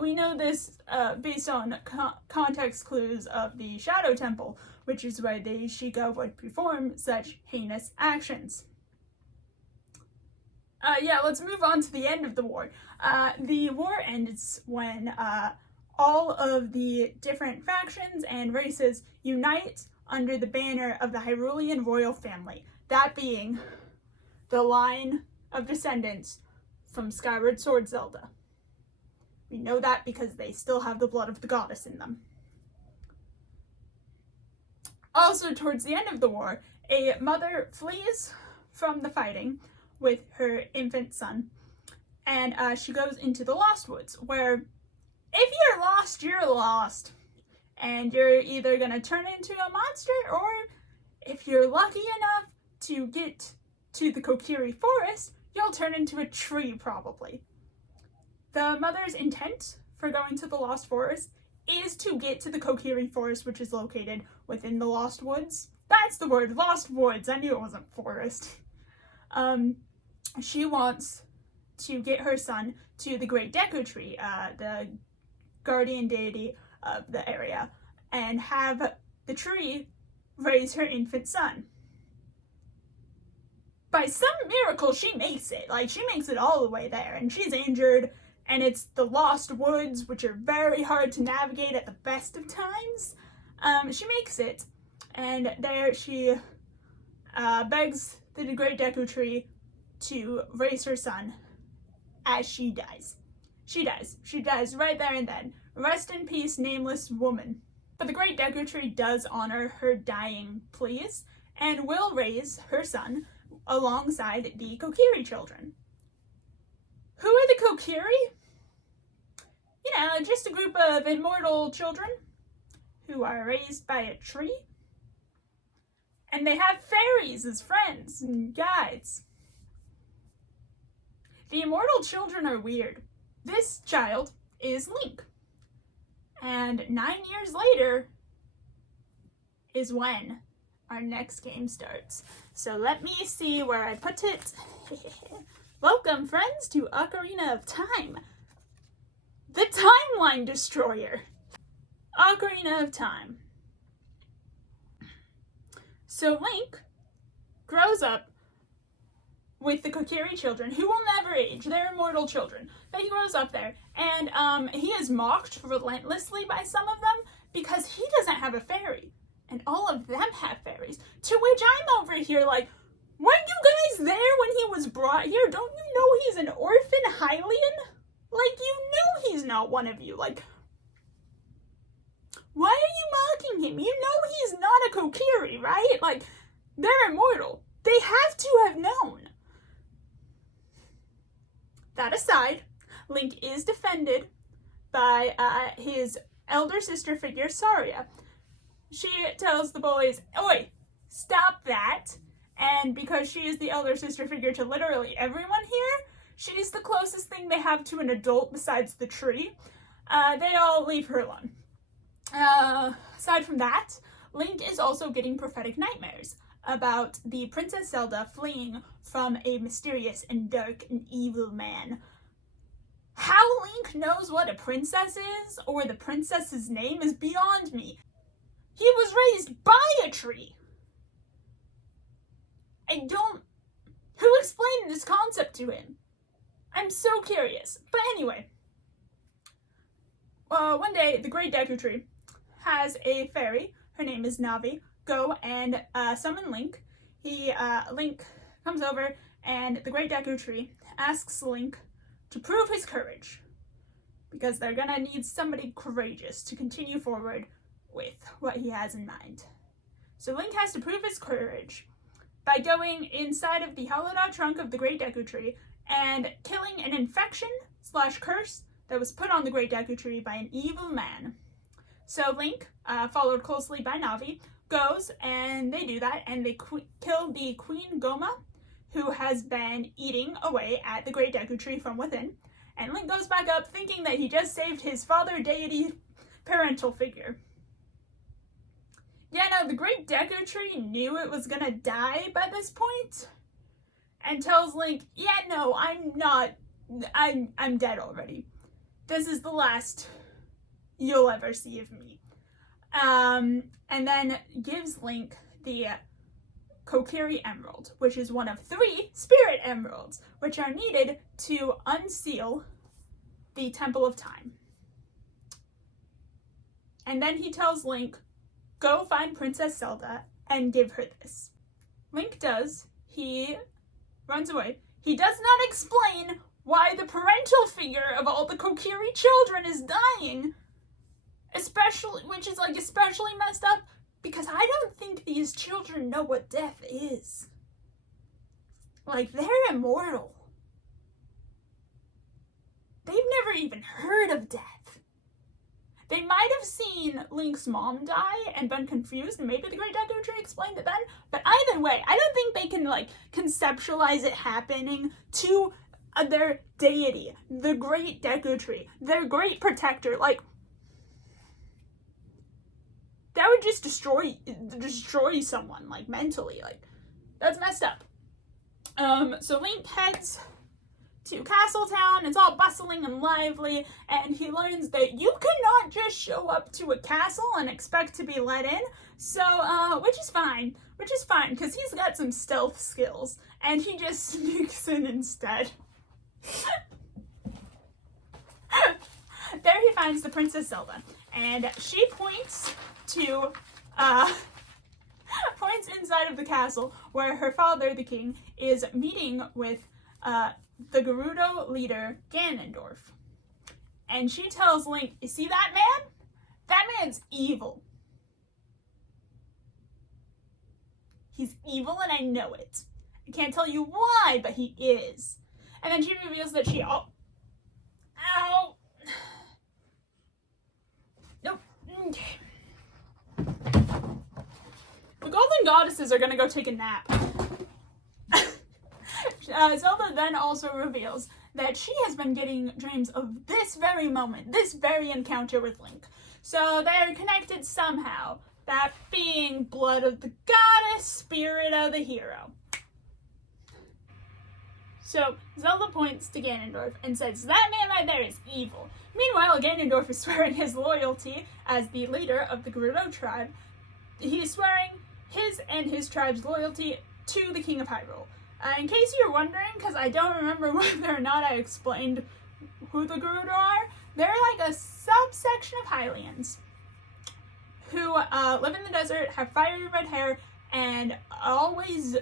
We know this based on context clues of the Shadow Temple, which is where the Sheikah would perform such heinous actions. Let's move on to the end of the war. The war ends when all of the different factions and races unite under the banner of the Hyrulean royal family, that being the line of descendants from Skyward Sword Zelda. We know that because they still have the blood of the goddess in them. Also, towards the end of the war, a mother flees from the fighting with her infant son, and she goes into the Lost Woods, where if you're lost, and you're either gonna turn into a monster, or if you're lucky enough to get to the Kokiri Forest, you'll turn into a tree, probably. The mother's intent for going to the Lost Forest is to get to the Kokiri Forest, which is located within the Lost Woods. That's the word, Lost Woods. I knew it wasn't forest. She wants to get her son to the Great Deku Tree, the guardian deity of the area, and have the tree raise her infant son. By some miracle, she makes it. She makes it all the way there, and she's injured, and it's the Lost Woods, which are very hard to navigate at the best of times. She makes it, and there she begs the Great Deku Tree to raise her son as she dies. She dies right there and then. Rest in peace, nameless woman. But the Great Deku Tree does honor her dying pleas and will raise her son alongside the Kokiri children. Who are the Kokiri? You know, just a group of immortal children who are raised by a tree. And they have fairies as friends and guides. The immortal children are weird. This child is Link. And 9 years later is when our next game starts. So let me see where I put it. Welcome, friends, to Ocarina of Time, the Timeline Destroyer. Ocarina of Time. So Link grows up with the Kokiri children, who will never age. They're immortal children. But he grows up there, and he is mocked relentlessly by some of them because he doesn't have a fairy, and all of them have fairies. To which I'm over here like, weren't you guys there when he was brought here? Don't you know he's an orphan Hylian? You know he's not one of you. Why are you mocking him? You know he's not a Kokiri, right? They're immortal. They have to have known. That aside, Link is defended by his elder sister figure, Saria. She tells the boys, "Oi, stop that." And because she is the elder sister figure to literally everyone here, she's the closest thing they have to an adult besides the tree. They all leave her alone. Aside from that, Link is also getting prophetic nightmares about the Princess Zelda fleeing from a mysterious and dark and evil man. How Link knows what a princess is, or the princess's name, is beyond me. He was raised by a tree. Who explained this concept to him? I'm so curious. But anyway, one day the Great Deku Tree has a fairy, her name is Navi, go and summon Link. Link comes over, and the Great Deku Tree asks Link to prove his courage, because they're gonna need somebody courageous to continue forward with what he has in mind. So Link has to prove his courage by going inside of the hollowed out trunk of the Great Deku Tree and killing an infection / curse that was put on the Great Deku Tree by an evil man. So Link, followed closely by Navi, goes and they do that, and they kill the Queen Goma, who has been eating away at the Great Deku Tree from within. And Link goes back up thinking that he just saved his father deity parental figure. Yeah, no, the Great Deku Tree knew it was gonna die by this point, and tells Link, yeah, no, I'm dead already. This is the last you'll ever see of me. And then gives Link the Kokiri Emerald, which is one of 3 Spirit Emeralds, which are needed to unseal the Temple of Time. And then he tells Link, go find Princess Zelda and give her this. Link does. He runs away. He does not explain why the parental figure of all the Kokiri children is dying, which is especially messed up, because I don't think these children know what death is. They're immortal. They've never even heard of death. They might have seen Link's mom die and been confused, and maybe the Great Deku Tree explained it then, but either way, I don't think they can, conceptualize it happening to their deity, the Great Deku Tree, their great protector. That would just destroy someone, mentally. That's messed up. So Link heads to Castletown. It's all bustling and lively, and he learns that you cannot just show up to a castle and expect to be let in. So, which is fine, because he's got some stealth skills, and he just sneaks in instead. There he finds the Princess Zelda, and she points to, points inside of the castle where her father, the king, is meeting with, the Gerudo leader, Ganondorf. And she tells Link, you see that man? That man's evil. He's evil and I know it. I can't tell you why, but he is. And then she reveals that ow! Nope. Okay. The Golden Goddesses are gonna go take a nap. Zelda then also reveals that she has been getting dreams of this very moment, this very encounter with Link. So they're connected somehow, that being blood of the goddess, spirit of the hero. So Zelda points to Ganondorf and says, that man right there is evil. Meanwhile, Ganondorf is swearing his loyalty as the leader of the Gerudo tribe. He is swearing his and his tribe's loyalty to the King of Hyrule. In case you're wondering, because I don't remember whether or not I explained who the Gerudo are, they're a subsection of Hylians who live in the desert, have fiery red hair, and always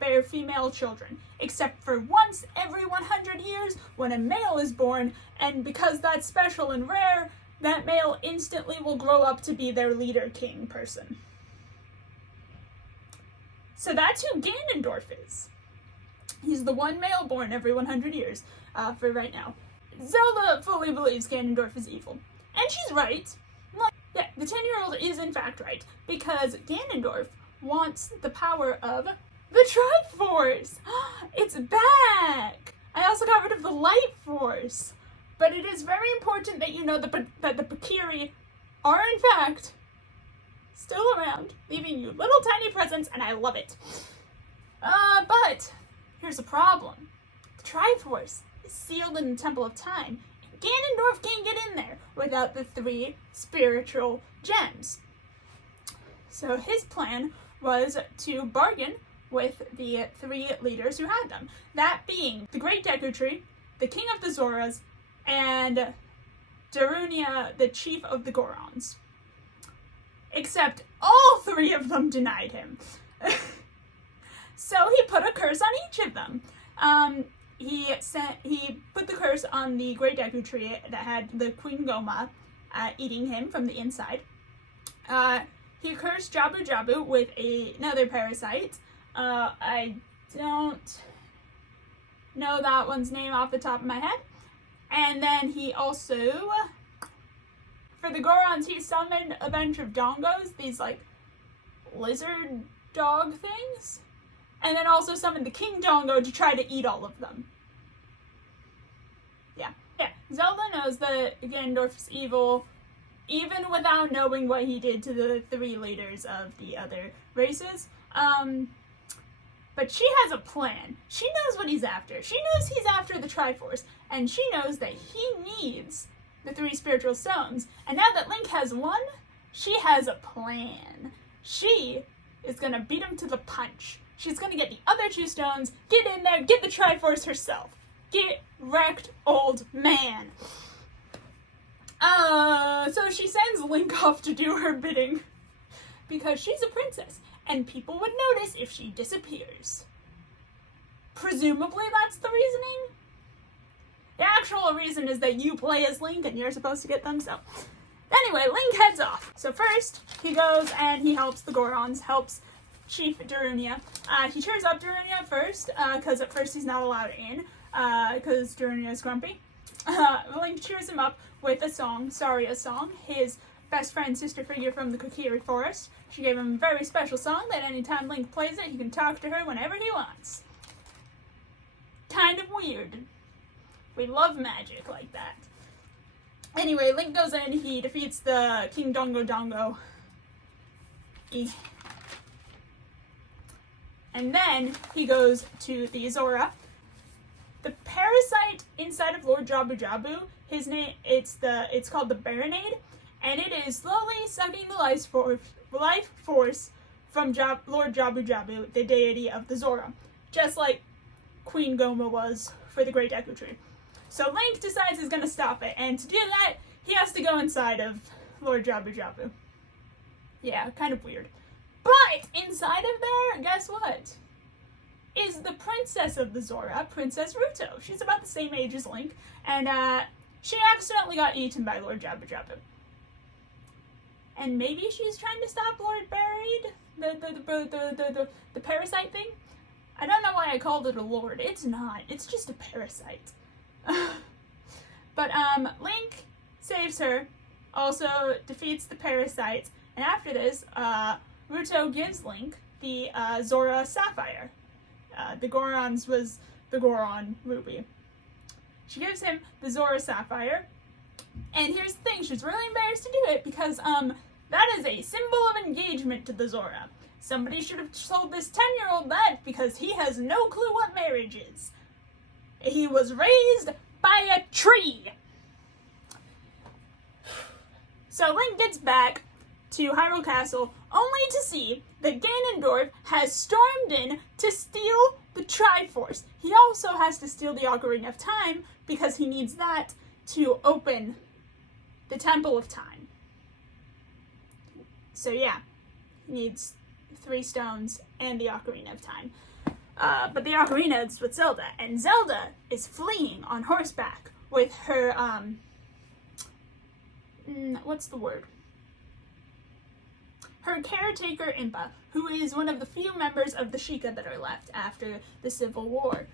bear female children, except for once every 100 years when a male is born, and because that's special and rare, that male instantly will grow up to be their leader king person. So that's who Ganondorf is. He's the one male born every 100 years, for right now. Zelda fully believes Ganondorf is evil. And she's right. Yeah, the 10-year-old is in fact right, because Ganondorf wants the power of the Triforce! It's back! I also got rid of the Light Force. But it is very important that you know that the Kokiri are in fact still around, leaving you little tiny presents, and I love it. But here's the problem. The Triforce is sealed in the Temple of Time, and Ganondorf can't get in there without the 3 spiritual gems. So his plan was to bargain with the 3 leaders who had them. That being the Great Deku Tree, the King of the Zoras, and Darunia, the Chief of the Gorons. Except all 3 of them denied him. So he put a curse on each of them. He put the curse on the Great Deku Tree that had the Queen Goma eating him from the inside. He cursed Jabu Jabu with another parasite. I don't know that one's name off the top of my head. And then he also, for the Gorons, he summoned a bunch of dongos, these like lizard dog things, and then also summoned the King Dongo to try to eat all of them. Yeah, Zelda knows that Ganondorf is evil, even without knowing what he did to the 3 leaders of the other races. But she has a plan. She knows what he's after. She knows he's after the Triforce, and she knows that he needs the 3 spiritual stones. And now that Link has 1, she has a plan. She is gonna beat him to the punch. She's gonna get the other 2 stones, get in there, get the Triforce herself. Get wrecked, old man. So she sends Link off to do her bidding because she's a princess and people would notice if she disappears. Presumably that's the reasoning. The actual reason is that you play as Link and you're supposed to get them, so. Anyway, Link heads off. So first, he goes and he helps the Gorons, helps Chief Darunia. He cheers up Darunia first, because at first he's not allowed in, because Darunia is grumpy. Link cheers him up with a song, Saria's song, his best friend sister figure from the Kokiri Forest. She gave him a very special song that anytime Link plays it, he can talk to her whenever he wants. Kind of weird. We love magic like that. Anyway, Link goes in, he defeats the King Dongo. And then he goes to the Zora. The parasite inside of Lord Jabu Jabu, his name, it's called the Baronade, and it is slowly sucking the life force from Lord Jabu Jabu, the deity of the Zora, just like Queen Goma was for the Great Echo Tree. So Link decides he's going to stop it, and to do that, he has to go inside of Lord Jabu Jabu. Yeah, kind of weird. But inside of there, guess what? Is the princess of the Zora, Princess Ruto. She's about the same age as Link, and she accidentally got eaten by Lord Jabu Jabu. And maybe she's trying to stop Lord Buried, the parasite thing. I don't know why I called it a lord. It's not. It's just a parasite. But Link saves her, also defeats the parasite, and after this, Ruto gives Link the Zora Sapphire. The Goron's was the Goron Ruby. She gives him the Zora Sapphire, and here's the thing, she's really embarrassed to do it because that is a symbol of engagement to the Zora. Somebody should have told this 10-year-old that because he has no clue what marriage is. He was raised by a tree. So Link gets back to Hyrule Castle only to see that Ganondorf has stormed in to steal the Triforce. He also has to steal the Ocarina of Time because he needs that to open the Temple of Time. So yeah, he needs 3 stones and the Ocarina of Time. But the Ocarina is with Zelda, and Zelda is fleeing on horseback with her, what's the word? Her caretaker Impa, who is one of the few members of the Sheikah that are left after the Civil War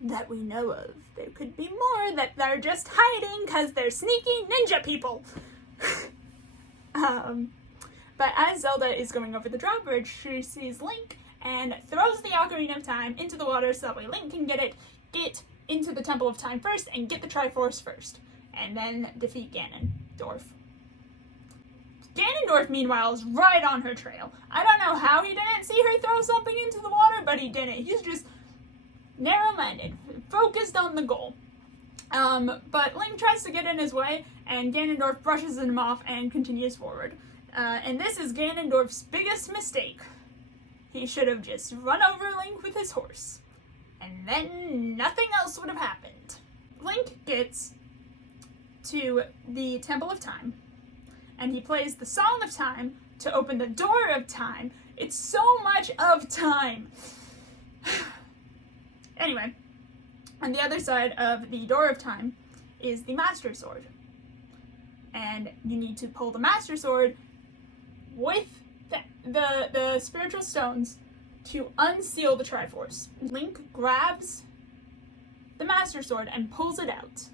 that we know of. There could be more that they're just hiding because they're sneaky ninja people. But as Zelda is going over the drawbridge, she sees Link and throws the Ocarina of Time into the water so that way Link can get into the Temple of Time first and get the Triforce first, and then defeat Ganondorf. Ganondorf, meanwhile, is right on her trail. I don't know how he didn't see her throw something into the water, but he didn't. He's just narrow-minded, focused on the goal. But Link tries to get in his way, and Ganondorf brushes him off and continues forward. And this is Ganondorf's biggest mistake. He should have just run over Link with his horse, and then nothing else would have happened. Link gets to the Temple of Time, and he plays the Song of Time to open the Door of Time. It's so much of time. Anyway, on the other side of the Door of Time is the Master Sword. And you need to pull the Master Sword with the spiritual stones to unseal the Triforce. Link grabs the Master Sword and pulls it out.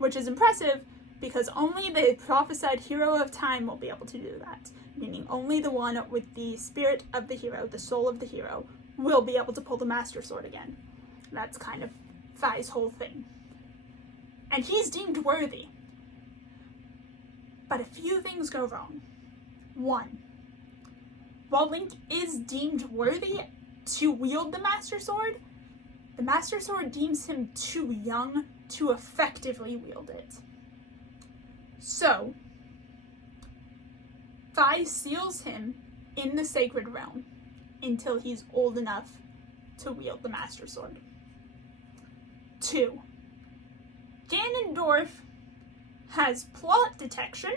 which is impressive because only the prophesied hero of time will be able to do that, meaning only the one with the spirit of the hero, the soul of the hero, will be able to pull the Master Sword again. That's kind of Fi's whole thing. And he's deemed worthy. But a few things go wrong. One, while Link is deemed worthy to wield the Master Sword deems him too young to effectively wield it. So, Fi seals him in the Sacred Realm until he's old enough to wield the Master Sword. 2, Ganondorf has plot detection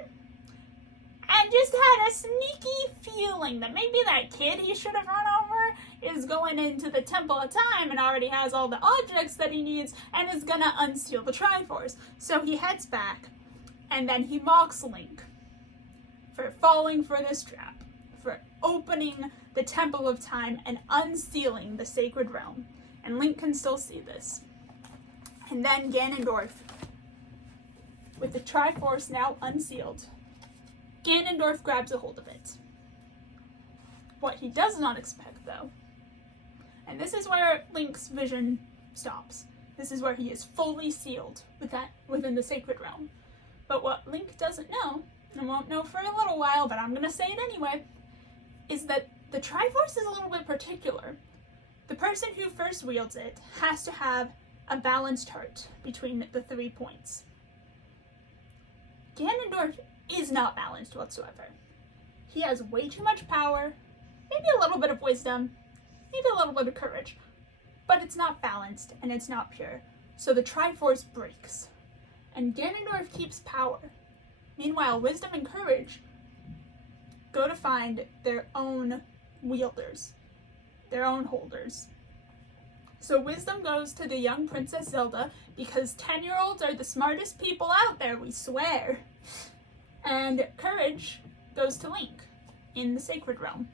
and just had a sneaky feeling that maybe that kid he should have run over is going into the Temple of Time and already has all the objects that he needs and is gonna unseal the Triforce. So he heads back and then he mocks Link for falling for this trap, for opening the Temple of Time and unsealing the Sacred Realm. And Link can still see this. And then Ganondorf, with the Triforce now unsealed, Ganondorf grabs a hold of it. What he does not expect, though, and this is where Link's vision stops. This is where he is fully sealed within the Sacred Realm. But what Link doesn't know, and won't know for a little while, but I'm going to say it anyway, is that the Triforce is a little bit particular. The person who first wields it has to have a balanced heart between the 3 points. Ganondorf is not balanced whatsoever. He has way too much power, maybe a little bit of wisdom, maybe a little bit of courage, but it's not balanced and it's not pure. So the Triforce breaks, and Ganondorf keeps power. Meanwhile, wisdom and courage go to find their own wielders, their own holders. So wisdom goes to the young Princess Zelda because 10-year-olds are the smartest people out there, we swear. And courage goes to Link in the Sacred Realm.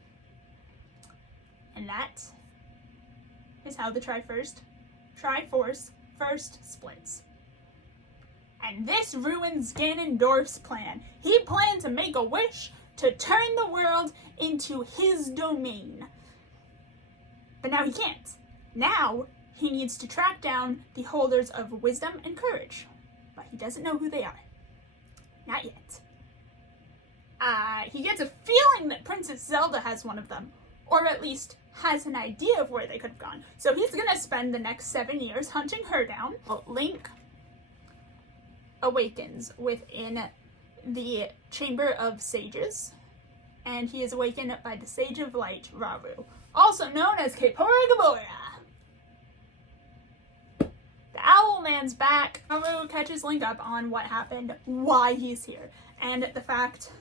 And that is how the Triforce first splits. And this ruins Ganondorf's plan. He planned to make a wish to turn the world into his domain. But now he can't. Now he needs to track down the holders of wisdom and courage. But he doesn't know who they are. Not yet. He gets a feeling that Princess Zelda has one of them, or at least has an idea of where they could have gone. So he's gonna spend the next 7 years hunting her down. Well, Link awakens within the Chamber of Sages, and he is awakened by the Sage of Light, Rauru, also known as Kaepora Gaebora. The Owl Man's back. Rauru catches Link up on what happened, why he's here, and the fact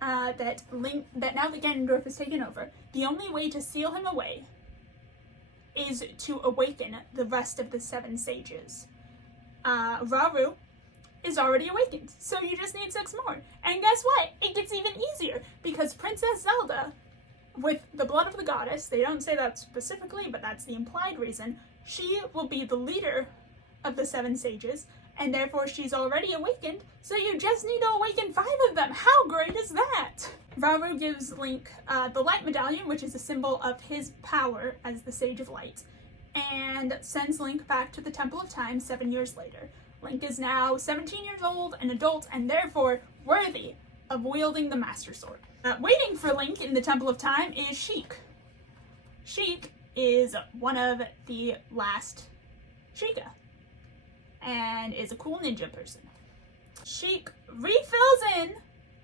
that now that Ganondorf has taken over, the only way to seal him away is to awaken the rest of the 7 sages. Rauru is already awakened, so you just need 6 more. And guess what? It gets even easier, because Princess Zelda, with the blood of the goddess, they don't say that specifically, but that's the implied reason, she will be the leader of the 7 sages, and therefore she's already awakened, so you just need to awaken 5 of them. How great is that? Rauru gives Link the Light Medallion, which is a symbol of his power as the Sage of Light, and sends Link back to the Temple of Time 7 years later. Link is now 17 years old, an adult, and therefore worthy of wielding the Master Sword. Waiting for Link in the Temple of Time is Sheik. Sheik is one of the last Sheikah, and is a cool ninja person. Sheik refills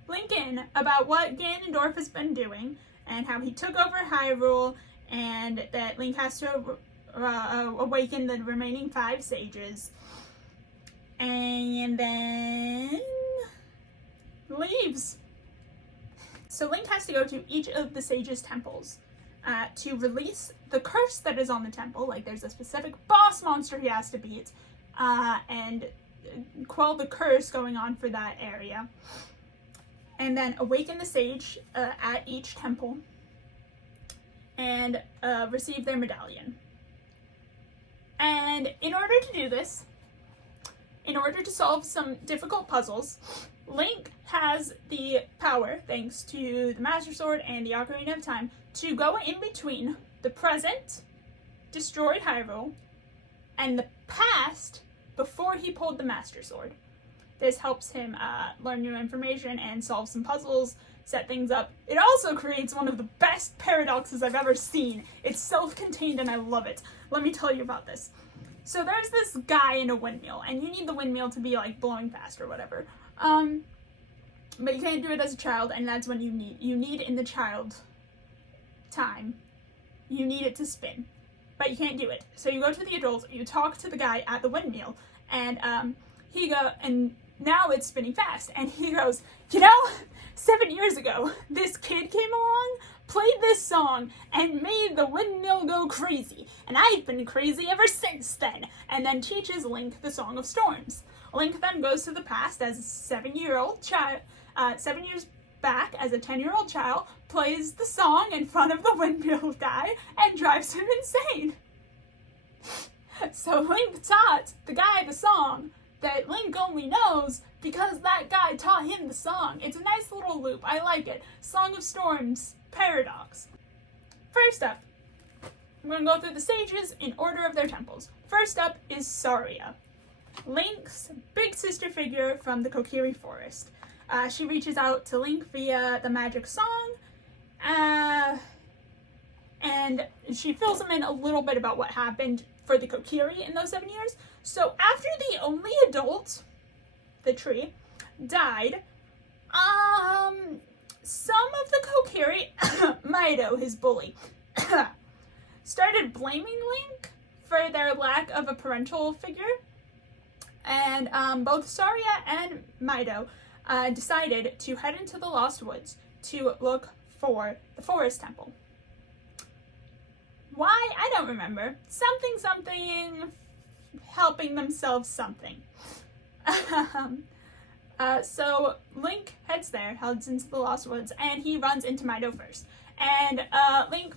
Link in about what Ganondorf has been doing, and how he took over Hyrule, and that Link has to awaken the remaining 5 sages, and then leaves. So Link has to go to each of the sages' temples to release the curse that is on the temple. Like, there's a specific boss monster he has to beat, and quell the curse going on for that area, and then awaken the sage at each temple and receive their medallion. And in order to do this, in order to solve some difficult puzzles, Link has the power, thanks to the Master Sword and the Ocarina of Time, to go in between the present, destroyed Hyrule, and the past, before he pulled the Master Sword. This helps him learn new information and solve some puzzles, set things up. It also creates one of the best paradoxes I've ever seen. It's self-contained and I love it. Let me tell you about this. So there's this guy in a windmill, and you need the windmill to be like blowing fast or whatever. But you can't do it as a child, and that's when you need in the child time, you need it to spin. But you can't do it. So you go to the adult, you talk to the guy at the windmill, and and now it's spinning fast, and he goes, 7 years ago, this kid came along, played this song, and made the windmill go crazy, and I've been crazy ever since then, and then teaches Link the Song of Storms. Link then goes to the past as a 7-year-old child, 7 years back as a 10-year-old child, plays the song in front of the windmill guy, and drives him insane. So Link taught the guy the song that Link only knows because that guy taught him the song. It's a nice little loop. I like it. Song of Storms paradox. First up, I'm going to go through the stages in order of their temples. First up is Saria, Link's big sister figure from the Kokiri Forest. She reaches out to Link via the magic song, and she fills him in a little bit about what happened for the Kokiri in those 7 years. So after the only adult, the tree, died, some of the Kokiri, Mido, his bully, started blaming Link for their lack of a parental figure, and both Saria and Mido decided to head into the Lost Woods to look for the Forest Temple. Why? I don't remember. Something, helping themselves something. So Link heads into the Lost Woods, and he runs into Mido first. And Link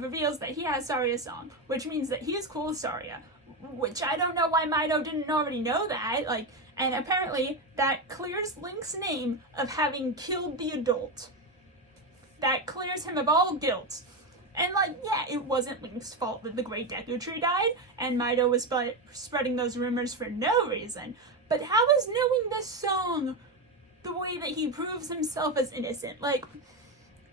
reveals that he has Saria's song, which means that he is cool with Saria, which I don't know why Mido didn't already know that. And apparently that clears Link's name of having killed the adult. That clears him of all guilt. And it wasn't Link's fault that the Great Deku Tree died, and Mido was spreading those rumors for no reason. But how is knowing this song the way that he proves himself as innocent?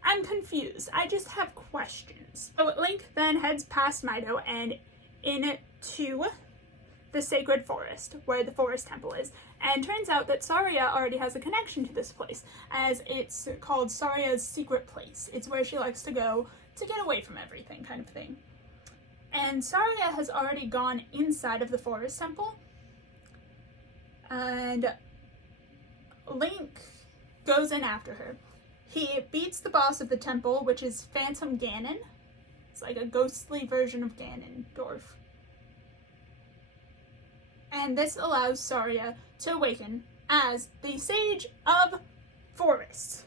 I'm confused. I just have questions. So Link then heads past Mido and into the Sacred Forest, where the Forest Temple is. And turns out that Saria already has a connection to this place, as it's called Saria's secret place. It's where she likes to go to get away from everything, kind of thing. And Saria has already gone inside of the Forest Temple, and Link goes in after her. He beats the boss of the temple, which is Phantom Ganon. It's like a ghostly version of Ganondorf. And this allows Saria to awaken as the Sage of Forests.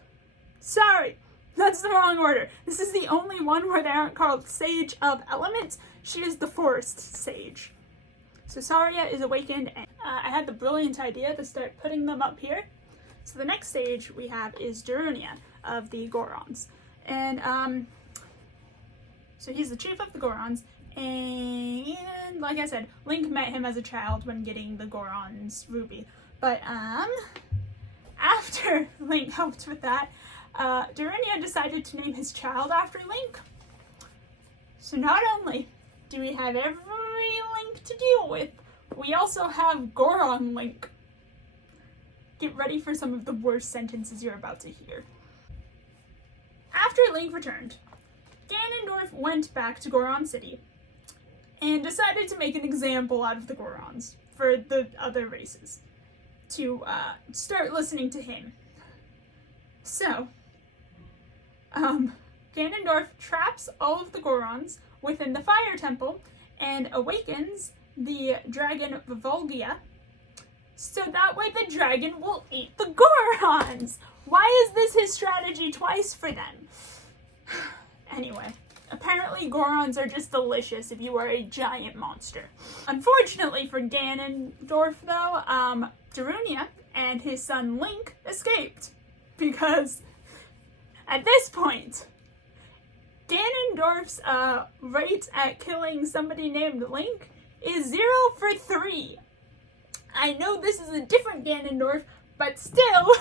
Sorry, that's the wrong order. This is the only one where they aren't called Sage of Elements. She is the Forest Sage. So Saria is awakened, and I had the brilliant idea to start putting them up here. So the next stage we have is Darunia of the Gorons. And so he's the chief of the Gorons, and like I said, Link met him as a child when getting the Goron's ruby. But after Link helped with that, Darunia decided to name his child after Link. So not only do we have every Link to deal with, we also have Goron Link. Get ready for some of the worst sentences you're about to hear. After Link returned, Ganondorf went back to Goron City and decided to make an example out of the Gorons for the other races to start listening to him. So, Ganondorf traps all of the Gorons within the Fire Temple and awakens the dragon Volgia, so that way the dragon will eat the Gorons! Why is this his strategy twice for them? Anyway, apparently apparently Gorons are just delicious if you are a giant monster. Unfortunately for Ganondorf, though, Darunia and his son Link escaped. Because at this point, Ganondorf's rate at killing somebody named Link is 0 for 3. I know this is a different Ganondorf, but still,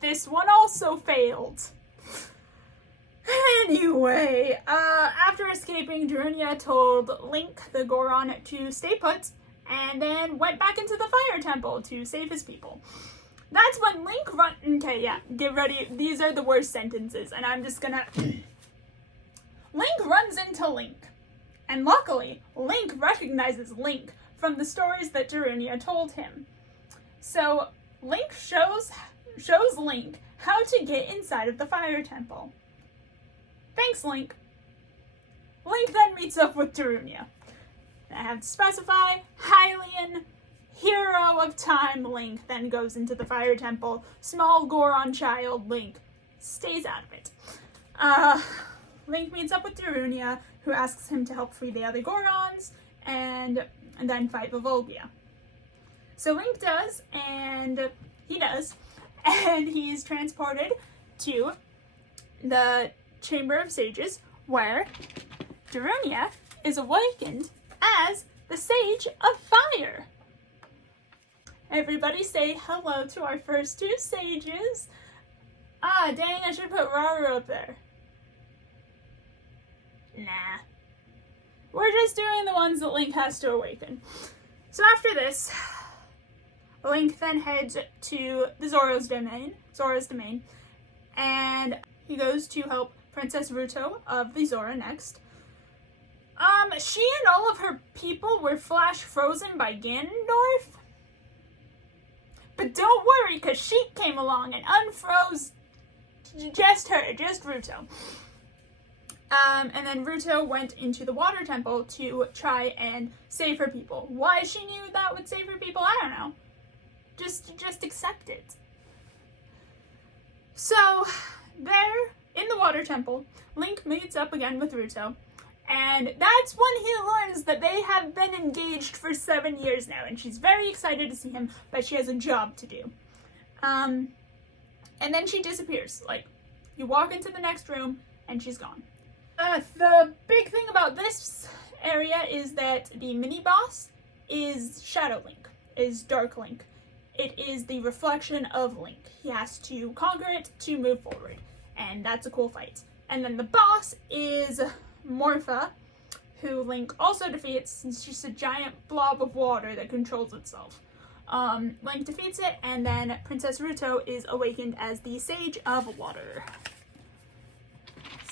this one also failed. Anyway, after escaping, Darunia told Link, the Goron, to stay put, and then went back into the Fire Temple to save his people. That's when Link okay, yeah, get ready. These are the worst sentences, and I'm just gonna... Link runs into Link. And luckily, Link recognizes Link from the stories that Darunia told him. So, Link shows Link how to get inside of the Fire Temple. Thanks, Link. Link then meets up with Darunia. I have to specify, Hylian, hero of time Link, then goes into the Fire Temple. Small Goron child Link stays out of it. Link meets up with Darunia, who asks him to help free the other Gorons, and then fight Volvia. So Link does, and he's transported to the Chamber of Sages, where Darunia is awakened as the Sage of Fire. Everybody say hello to our first two sages. Ah, dang, I should put Raru up there. Nah. We're just doing the ones that Link has to awaken. So after this, Link then heads to the Zora's domain, and he goes to help Princess Ruto of the Zora next. She and all of her people were flash frozen by Ganondorf. But don't worry, because Sheik came along and unfroze just Ruto. And then Ruto went into the Water Temple to try and save her people. Why she knew that would save her people, I don't know. Just accept it. So, there, in the Water Temple, Link meets up again with Ruto. And that's when he learns that they have been engaged for 7 years now. And she's very excited to see him, but she has a job to do. And then she disappears. Like, you walk into the next room, and she's gone. The big thing about this area is that the mini-boss is Shadow Link, is Dark Link. It is the reflection of Link. He has to conquer it to move forward, and that's a cool fight. And then the boss is Morpha, who Link also defeats. It's just a giant blob of water that controls itself. Link defeats it, and then Princess Ruto is awakened as the Sage of Water.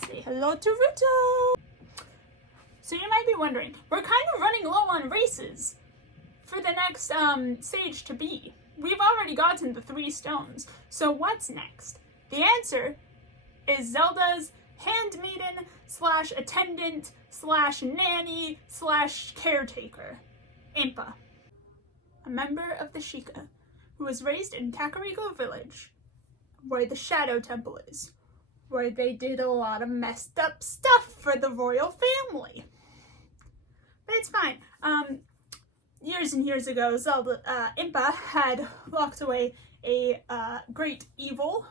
Say hello to Ruto! So you might be wondering, we're kind of running low on races for the next sage to be. We've already gotten the 3 stones, so what's next? The answer is Zelda's handmaiden / attendant / nanny / caretaker, Impa. A member of the Sheikah who was raised in Kakariko Village, where the Shadow Temple is, where they did a lot of messed up stuff for the royal family. But it's fine. Years and years ago, Impa had locked away a great evil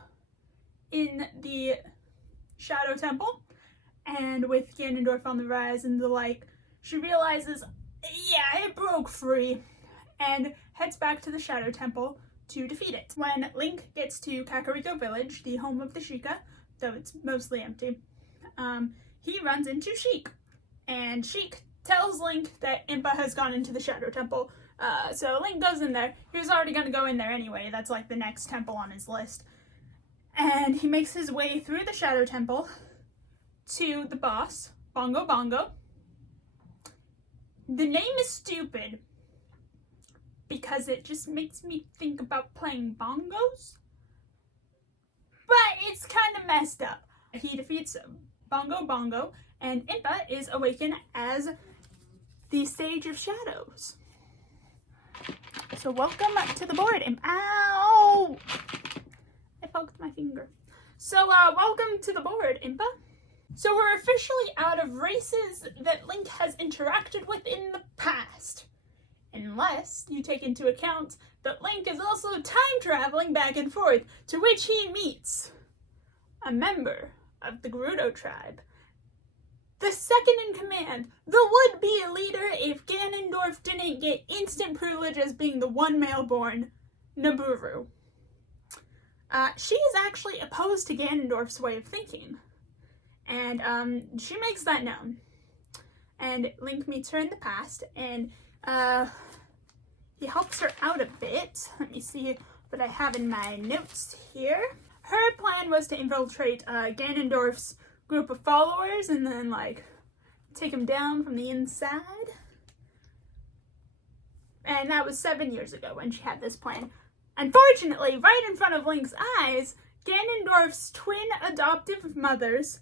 in the Shadow Temple, and with Ganondorf on the rise and the like, she realizes, yeah, it broke free, and heads back to the Shadow Temple to defeat it. When Link gets to Kakariko Village, the home of the Sheikah, though it's mostly empty, he runs into Sheik, and Sheik tells Link that Impa has gone into the Shadow Temple, so Link goes in there. He was already going to go in there anyway, that's like the next temple on his list. And he makes his way through the Shadow Temple to the boss, Bongo Bongo. The name is stupid because it just makes me think about playing bongos, but it's kind of messed up. He defeats Bongo Bongo, and Impa is awakened as the Sage of Shadows. So welcome to the board, Impa. Ow! I poked my finger. So welcome to the board, Impa. So we're officially out of races that Link has interacted with in the past. Unless you take into account that Link is also time traveling back and forth, to which he meets a member of the Gerudo tribe. The second in command, the would-be leader if Ganondorf didn't get instant privilege as being the one male-born, Nabooru. She is actually opposed to Ganondorf's way of thinking, and she makes that known. And Link meets her in the past, and he helps her out a bit. Let me see what I have in my notes here. Her plan was to infiltrate Ganondorf's group of followers and then, like, take him down from the inside. And that was 7 years ago when she had this plan. Unfortunately, right in front of Link's eyes, Ganondorf's twin adoptive mothers,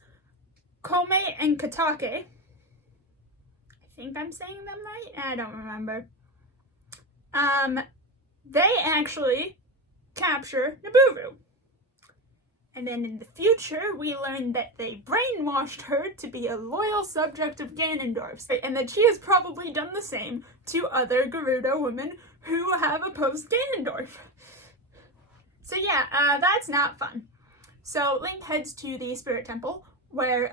Kome and Katake, I think I'm saying them right? I don't remember. They actually capture Nabooru. And then in the future, we learn that they brainwashed her to be a loyal subject of Ganondorf's, and that she has probably done the same to other Gerudo women who have opposed Ganondorf. So yeah, that's not fun. So Link heads to the Spirit Temple, where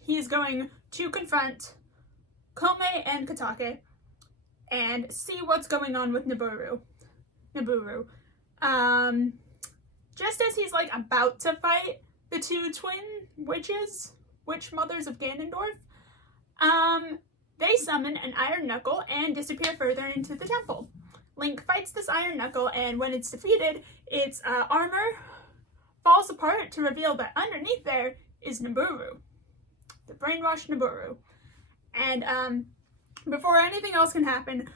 he's going to confront Kome and Katake and see what's going on with Nabooru. Just as he's, like, about to fight the two twin witch mothers of Ganondorf, they summon an Iron Knuckle and disappear further into the temple. Link fights this Iron Knuckle, and when it's defeated, its armor falls apart to reveal that underneath there is Nabooru, the brainwashed Nabooru. And before anything else can happen,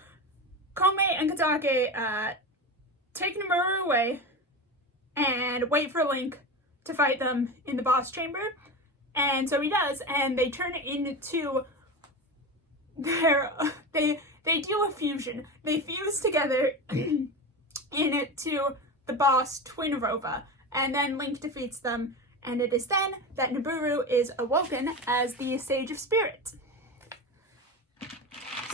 Kome and Katake take Nabooru away and wait for Link to fight them in the boss chamber. And so he does, and they turn it into their, they do a fusion. They fuse together into the boss Twin Rova, and then Link defeats them, and it is then that Nabooru is awoken as the Sage of Spirit.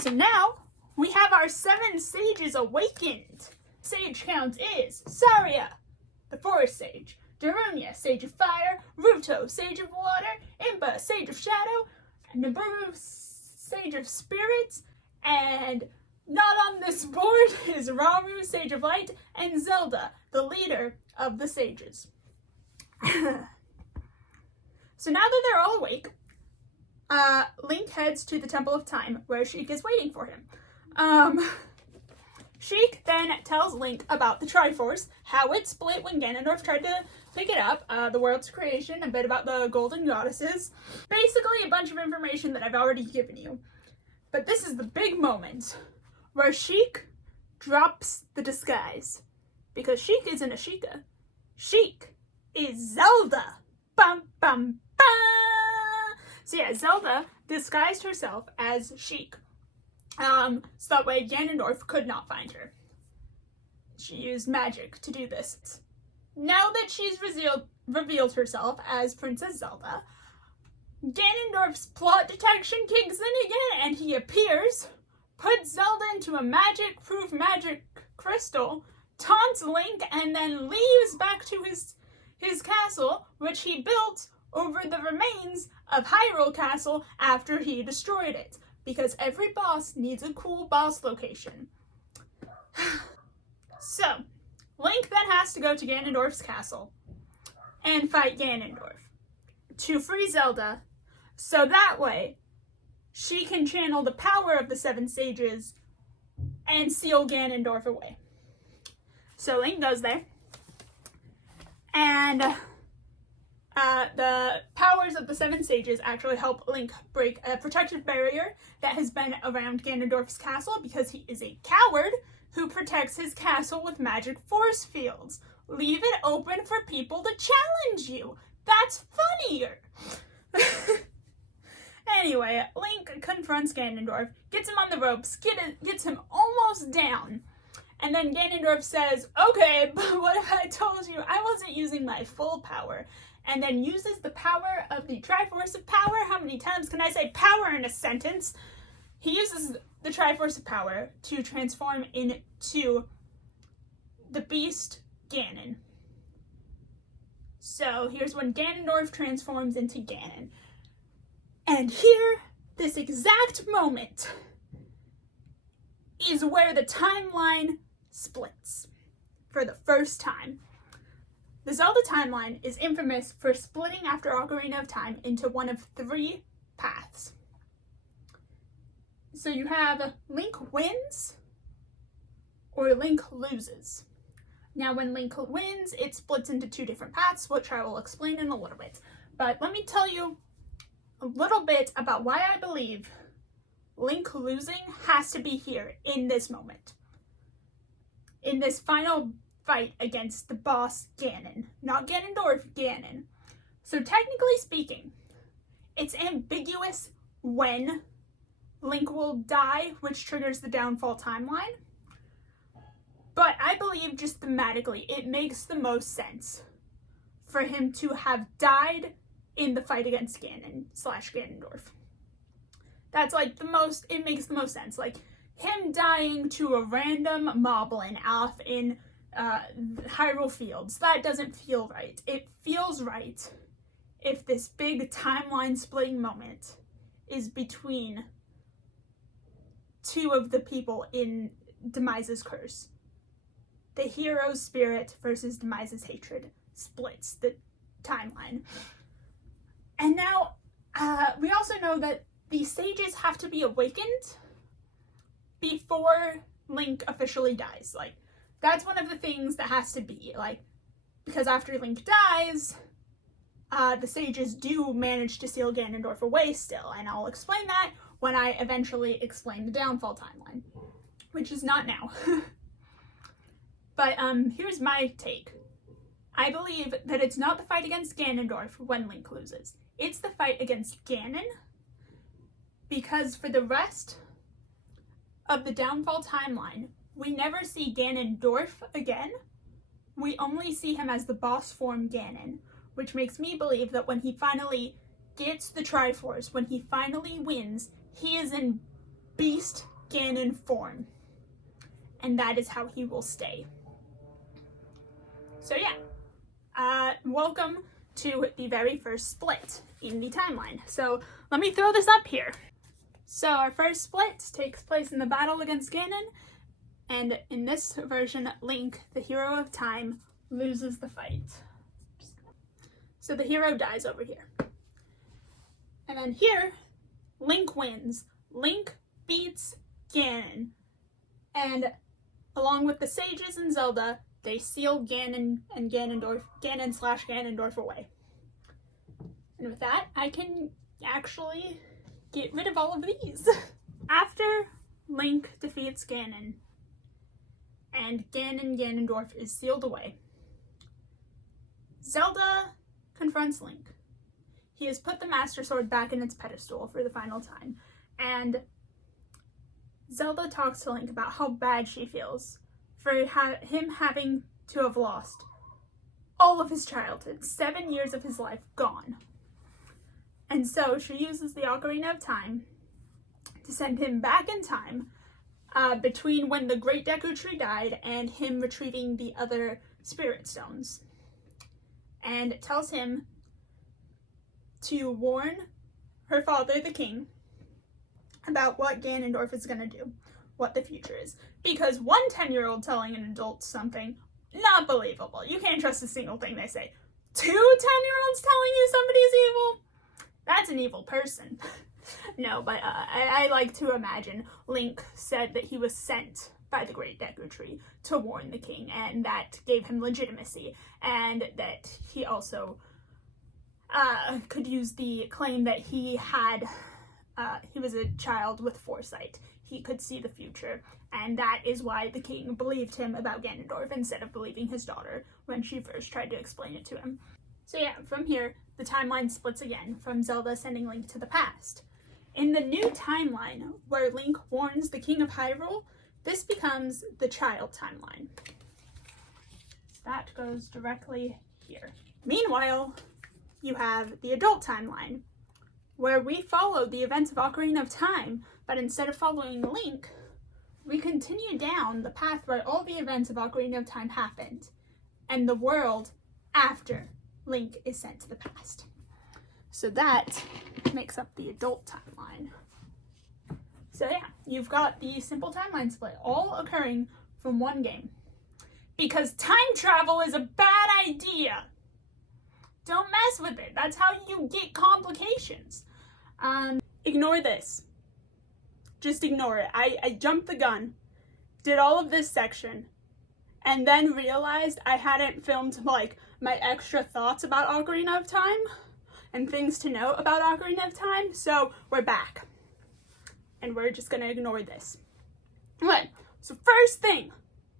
So now, we have our 7 sages awakened. Sage count is Saria, the Forest Sage, Darunia, Sage of Fire, Ruto, Sage of Water, Impa, Sage of Shadow, Nabooru, Sage of Spirits, and not on this board is Ramu, Sage of Light, and Zelda, the leader of the sages. So now that they're all awake, Link heads to the Temple of Time, where Sheik is waiting for him. Sheik then tells Link about the Triforce, how it split when Ganondorf tried to pick it up, the world's creation, a bit about the golden goddesses. Basically a bunch of information that I've already given you. But this is the big moment where Sheik drops the disguise. Because Sheik isn't a Sheikah. Sheik is Zelda. Bum bum bum! So yeah, Zelda disguised herself as Sheik. So that way Ganondorf could not find her. She used magic to do this. Now that she's revealed herself as Princess Zelda, Ganondorf's plot detection kicks in again, and he appears, puts Zelda into a magic-proof magic crystal, taunts Link, and then leaves back to his castle, which he built over the remains of Hyrule Castle after he destroyed it. Because every boss needs a cool boss location. So, Link then has to go to Ganondorf's castle and fight Ganondorf to free Zelda, so that way she can channel the power of the 7 sages and seal Ganondorf away. So Link goes there, and the powers of the 7 sages actually help Link break a protective barrier that has been around Ganondorf's castle because he is a coward who protects his castle with magic force fields. Leave it open for people to challenge you. That's funnier. Anyway, Link confronts Ganondorf, gets him on the ropes, gets him almost down. And then Ganondorf says, okay, but what if I told you I wasn't using my full power? and then uses the power of the Triforce of Power. How many times can I say power in a sentence? He uses the Triforce of Power to transform into the beast Ganon. So here's when Ganondorf transforms into Ganon. And here, this exact moment is where the timeline splits for the first time. The Zelda Timeline is infamous for splitting after Ocarina of Time into one of 3 paths. So you have Link wins or Link loses. Now when Link wins, it splits into 2 different paths, which I will explain in a little bit. But let me tell you a little bit about why I believe Link losing has to be here in this moment. In this final fight against the boss Ganon. Not Ganondorf, Ganon. So technically speaking, it's ambiguous when Link will die, which triggers the downfall timeline. But I believe just thematically, it makes the most sense for him to have died in the fight against Ganon/Ganondorf. That's like it makes the most sense. Like, him dying to a random moblin off in Hyrule Fields, that doesn't feel right. It feels right if this big timeline splitting moment is between 2 of the people in Demise's curse. The hero's spirit versus Demise's hatred splits the timeline. And now, we also know that the sages have to be awakened before Link officially dies. Like, that's one of the things that has to be, like, because after Link dies, the sages do manage to seal Ganondorf away still, and I'll explain that when I eventually explain the downfall timeline, which is not now. But here's my take. I believe that it's not the fight against Ganondorf when Link loses. It's the fight against Ganon, because for the rest of the downfall timeline, we never see Ganondorf again. We only see him as the boss form Ganon, which makes me believe that when he finally gets the Triforce, when he finally wins, he is in Beast Ganon form. And that is how he will stay. So yeah, welcome to the very first split in the timeline. So let me throw this up here. So our first split takes place in the battle against Ganon, and in this version, Link, the hero of time, loses the fight. So the hero dies over here. And then here, Link wins. Link beats Ganon. And along with the sages and Zelda, they seal Ganon and Ganon/Ganondorf away. And with that, I can actually get rid of all of these. After Link defeats Ganon and Ganondorf is sealed away, Zelda confronts Link. He has put the Master Sword back in its pedestal for the final time, and Zelda talks to Link about how bad she feels for him having to have lost all of his childhood, 7 years of his life gone. And so she uses the Ocarina of Time to send him back in time between when the Great Deku Tree died and him retrieving the other Spirit Stones. And it tells him to warn her father, the king, about what Ganondorf is going to do, what the future is. Because one 10-year-old telling an adult something, not believable. You can't trust a single thing they say. 2 10-year-olds telling you somebody's evil? That's an evil person. No, but I like to imagine Link said that he was sent by the Great Deku Tree to warn the king, and that gave him legitimacy, and that he also could use the claim that he was a child with foresight. He could see the future, and that is why the king believed him about Ganondorf instead of believing his daughter when she first tried to explain it to him. So yeah, from here, the timeline splits again, from Zelda sending Link to the past. In the new timeline, where Link warns the King of Hyrule, this becomes the child timeline. So that goes directly here. Meanwhile, you have the adult timeline, where we follow the events of Ocarina of Time, but instead of following Link, we continue down the path where all the events of Ocarina of Time happened, and the world after Link is sent to the past. So that makes up the adult timeline. So yeah, you've got the simple timeline split, all occurring from one game. Because time travel is a bad idea. Don't mess with it. That's how you get complications. Ignore this. Just ignore it. I jumped the gun, did all of this section, and then realized I hadn't filmed like my extra thoughts about Ocarina of Time and things to know about Ocarina of Time. So we're back. And we're just gonna ignore this. Okay, so first thing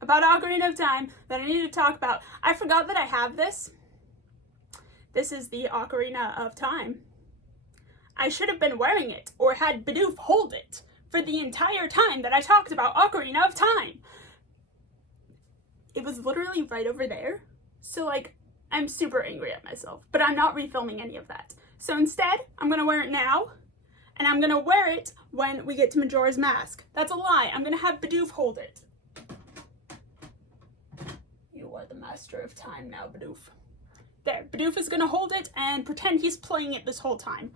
about Ocarina of Time that I need to talk about. I forgot that I have this. This is the Ocarina of Time. I should have been wearing it or had Bidoof hold it for the entire time that I talked about Ocarina of Time. It was literally right over there. So like, I'm super angry at myself, but I'm not refilming any of that. So instead, I'm gonna wear it now, and I'm gonna wear it when we get to Majora's Mask. That's a lie. I'm gonna have Bidoof hold it. You are the master of time now, Bidoof. There, Bidoof is gonna hold it and pretend he's playing it this whole time.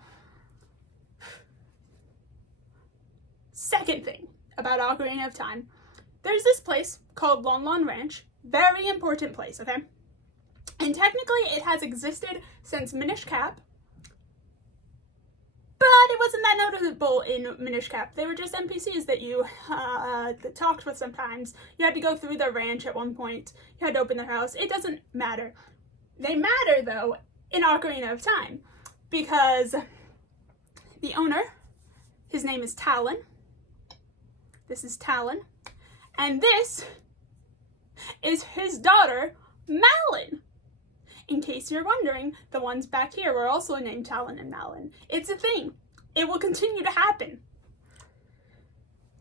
Second thing about Ocarina of Time. There's this place called Lon Lon Ranch. Very important place, okay? And technically it has existed since Minish Cap, but it wasn't that noticeable in Minish Cap. They were just NPCs that you talked with sometimes. You had to go through their ranch at one point. You had to open their house. It doesn't matter. They matter, though, in Ocarina of Time, because the owner, his name is Talon. This is Talon. And this is his daughter, Malon. In case you're wondering, the ones back here were also named Talon and Malon. It's a thing. It will continue to happen.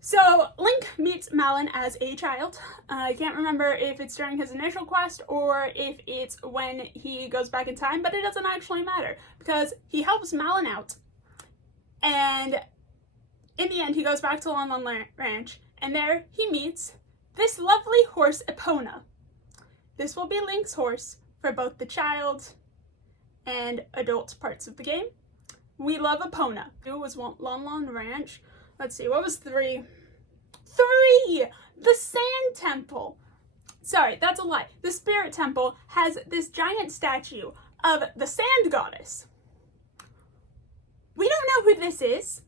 So Link meets Malon as a child. I can't remember if it's during his initial quest or if it's when he goes back in time, but it doesn't actually matter because he helps Malon out. And in the end, he goes back to Lon Lon Ranch, and there he meets this lovely horse, Epona. This will be Link's horse for both the child and adult parts of the game. We love Epona. It was Lon Lon Ranch. Let's see, what was 3? 3! The Sand Temple. Sorry, that's a lie. The Spirit Temple has this giant statue of the Sand Goddess. We don't know who this is.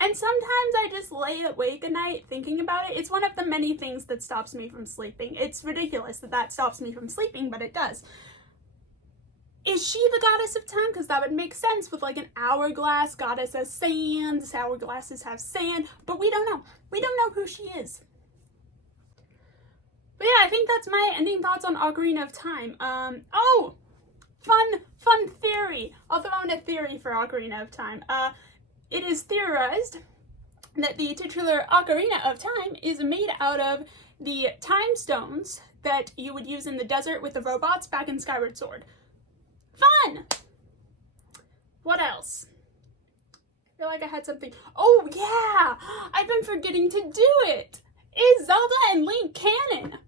And sometimes I just lay awake at night thinking about it. It's one of the many things that stops me from sleeping. It's ridiculous that that stops me from sleeping, but it does. Is she the goddess of time? Because that would make sense with like an hourglass. Goddess has sand, hourglasses have sand, but we don't know. We don't know who she is. But yeah, I think that's my ending thoughts on Ocarina of Time. Fun theory. I'll throw in a theory for Ocarina of Time. It is theorized that the titular Ocarina of Time is made out of the time stones that you would use in the desert with the robots back in Skyward Sword. Fun! What else? I feel like I had something. Oh yeah! I've been forgetting to do it! Is Zelda and Link canon?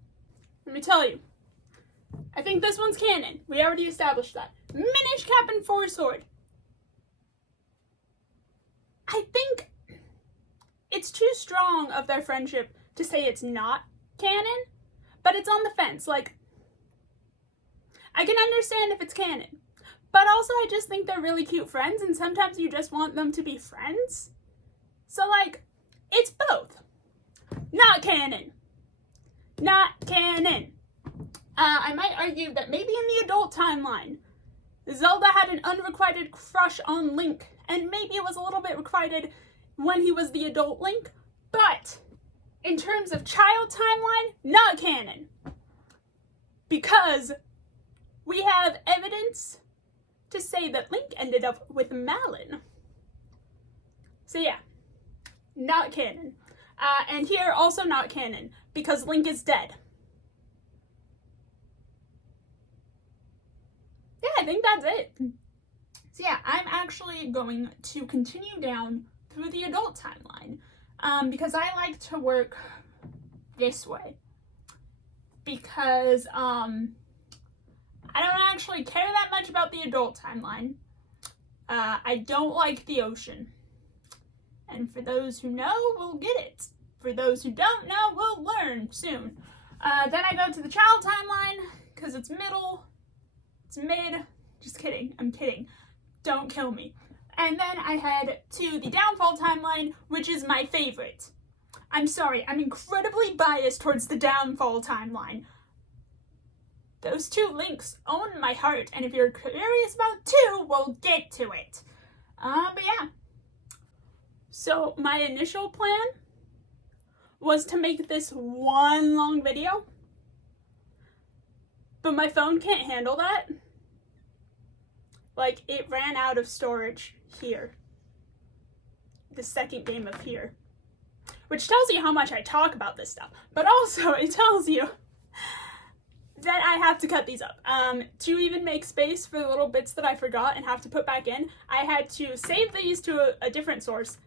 Let me tell you. I think this one's canon. We already established that. Minish Cap and Four Sword. I think it's too strong of their friendship to say it's not canon, but it's on the fence. Like, I can understand if it's canon, but also I just think they're really cute friends, and sometimes you just want them to be friends. So, like, it's both. Not canon. Not canon. I might argue that maybe in the adult timeline, Zelda had an unrequited crush on Link, and maybe it was a little bit requited when he was the adult Link, but in terms of child timeline, not canon. Because we have evidence to say that Link ended up with Malon. So yeah, not canon. And here also not canon, because Link is dead. Yeah, I think that's it. So yeah, I'm actually going to continue down through the adult timeline because I like to work this way because I don't actually care that much about the adult timeline. I don't like the ocean. And for those who know, we'll get it. For those who don't know, we'll learn soon. Then I go to the child timeline because it's middle, it's mid. Just kidding, I'm kidding. Don't kill me. And then I head to the downfall timeline, which is my favorite. I'm sorry, I'm incredibly biased towards the downfall timeline. Those two links own my heart, and if you're curious about two, we'll get to it. But yeah. So my initial plan was to make this one long video, but my phone can't handle that. Like, it ran out of storage here. The second game of here. Which tells you how much I talk about this stuff, but also it tells you that I have to cut these up. To even make space for the little bits that I forgot and have to put back in, I had to save these to a different source,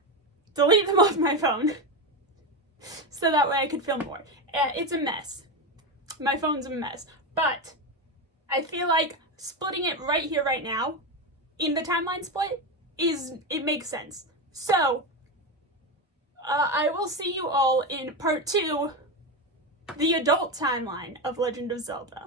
delete them off my phone, so that way I could film more. It's a mess. My phone's a mess. But I feel like splitting it right here, right now, in the timeline split, it makes sense. So, I will see you all in part 2, the adult timeline of Legend of Zelda.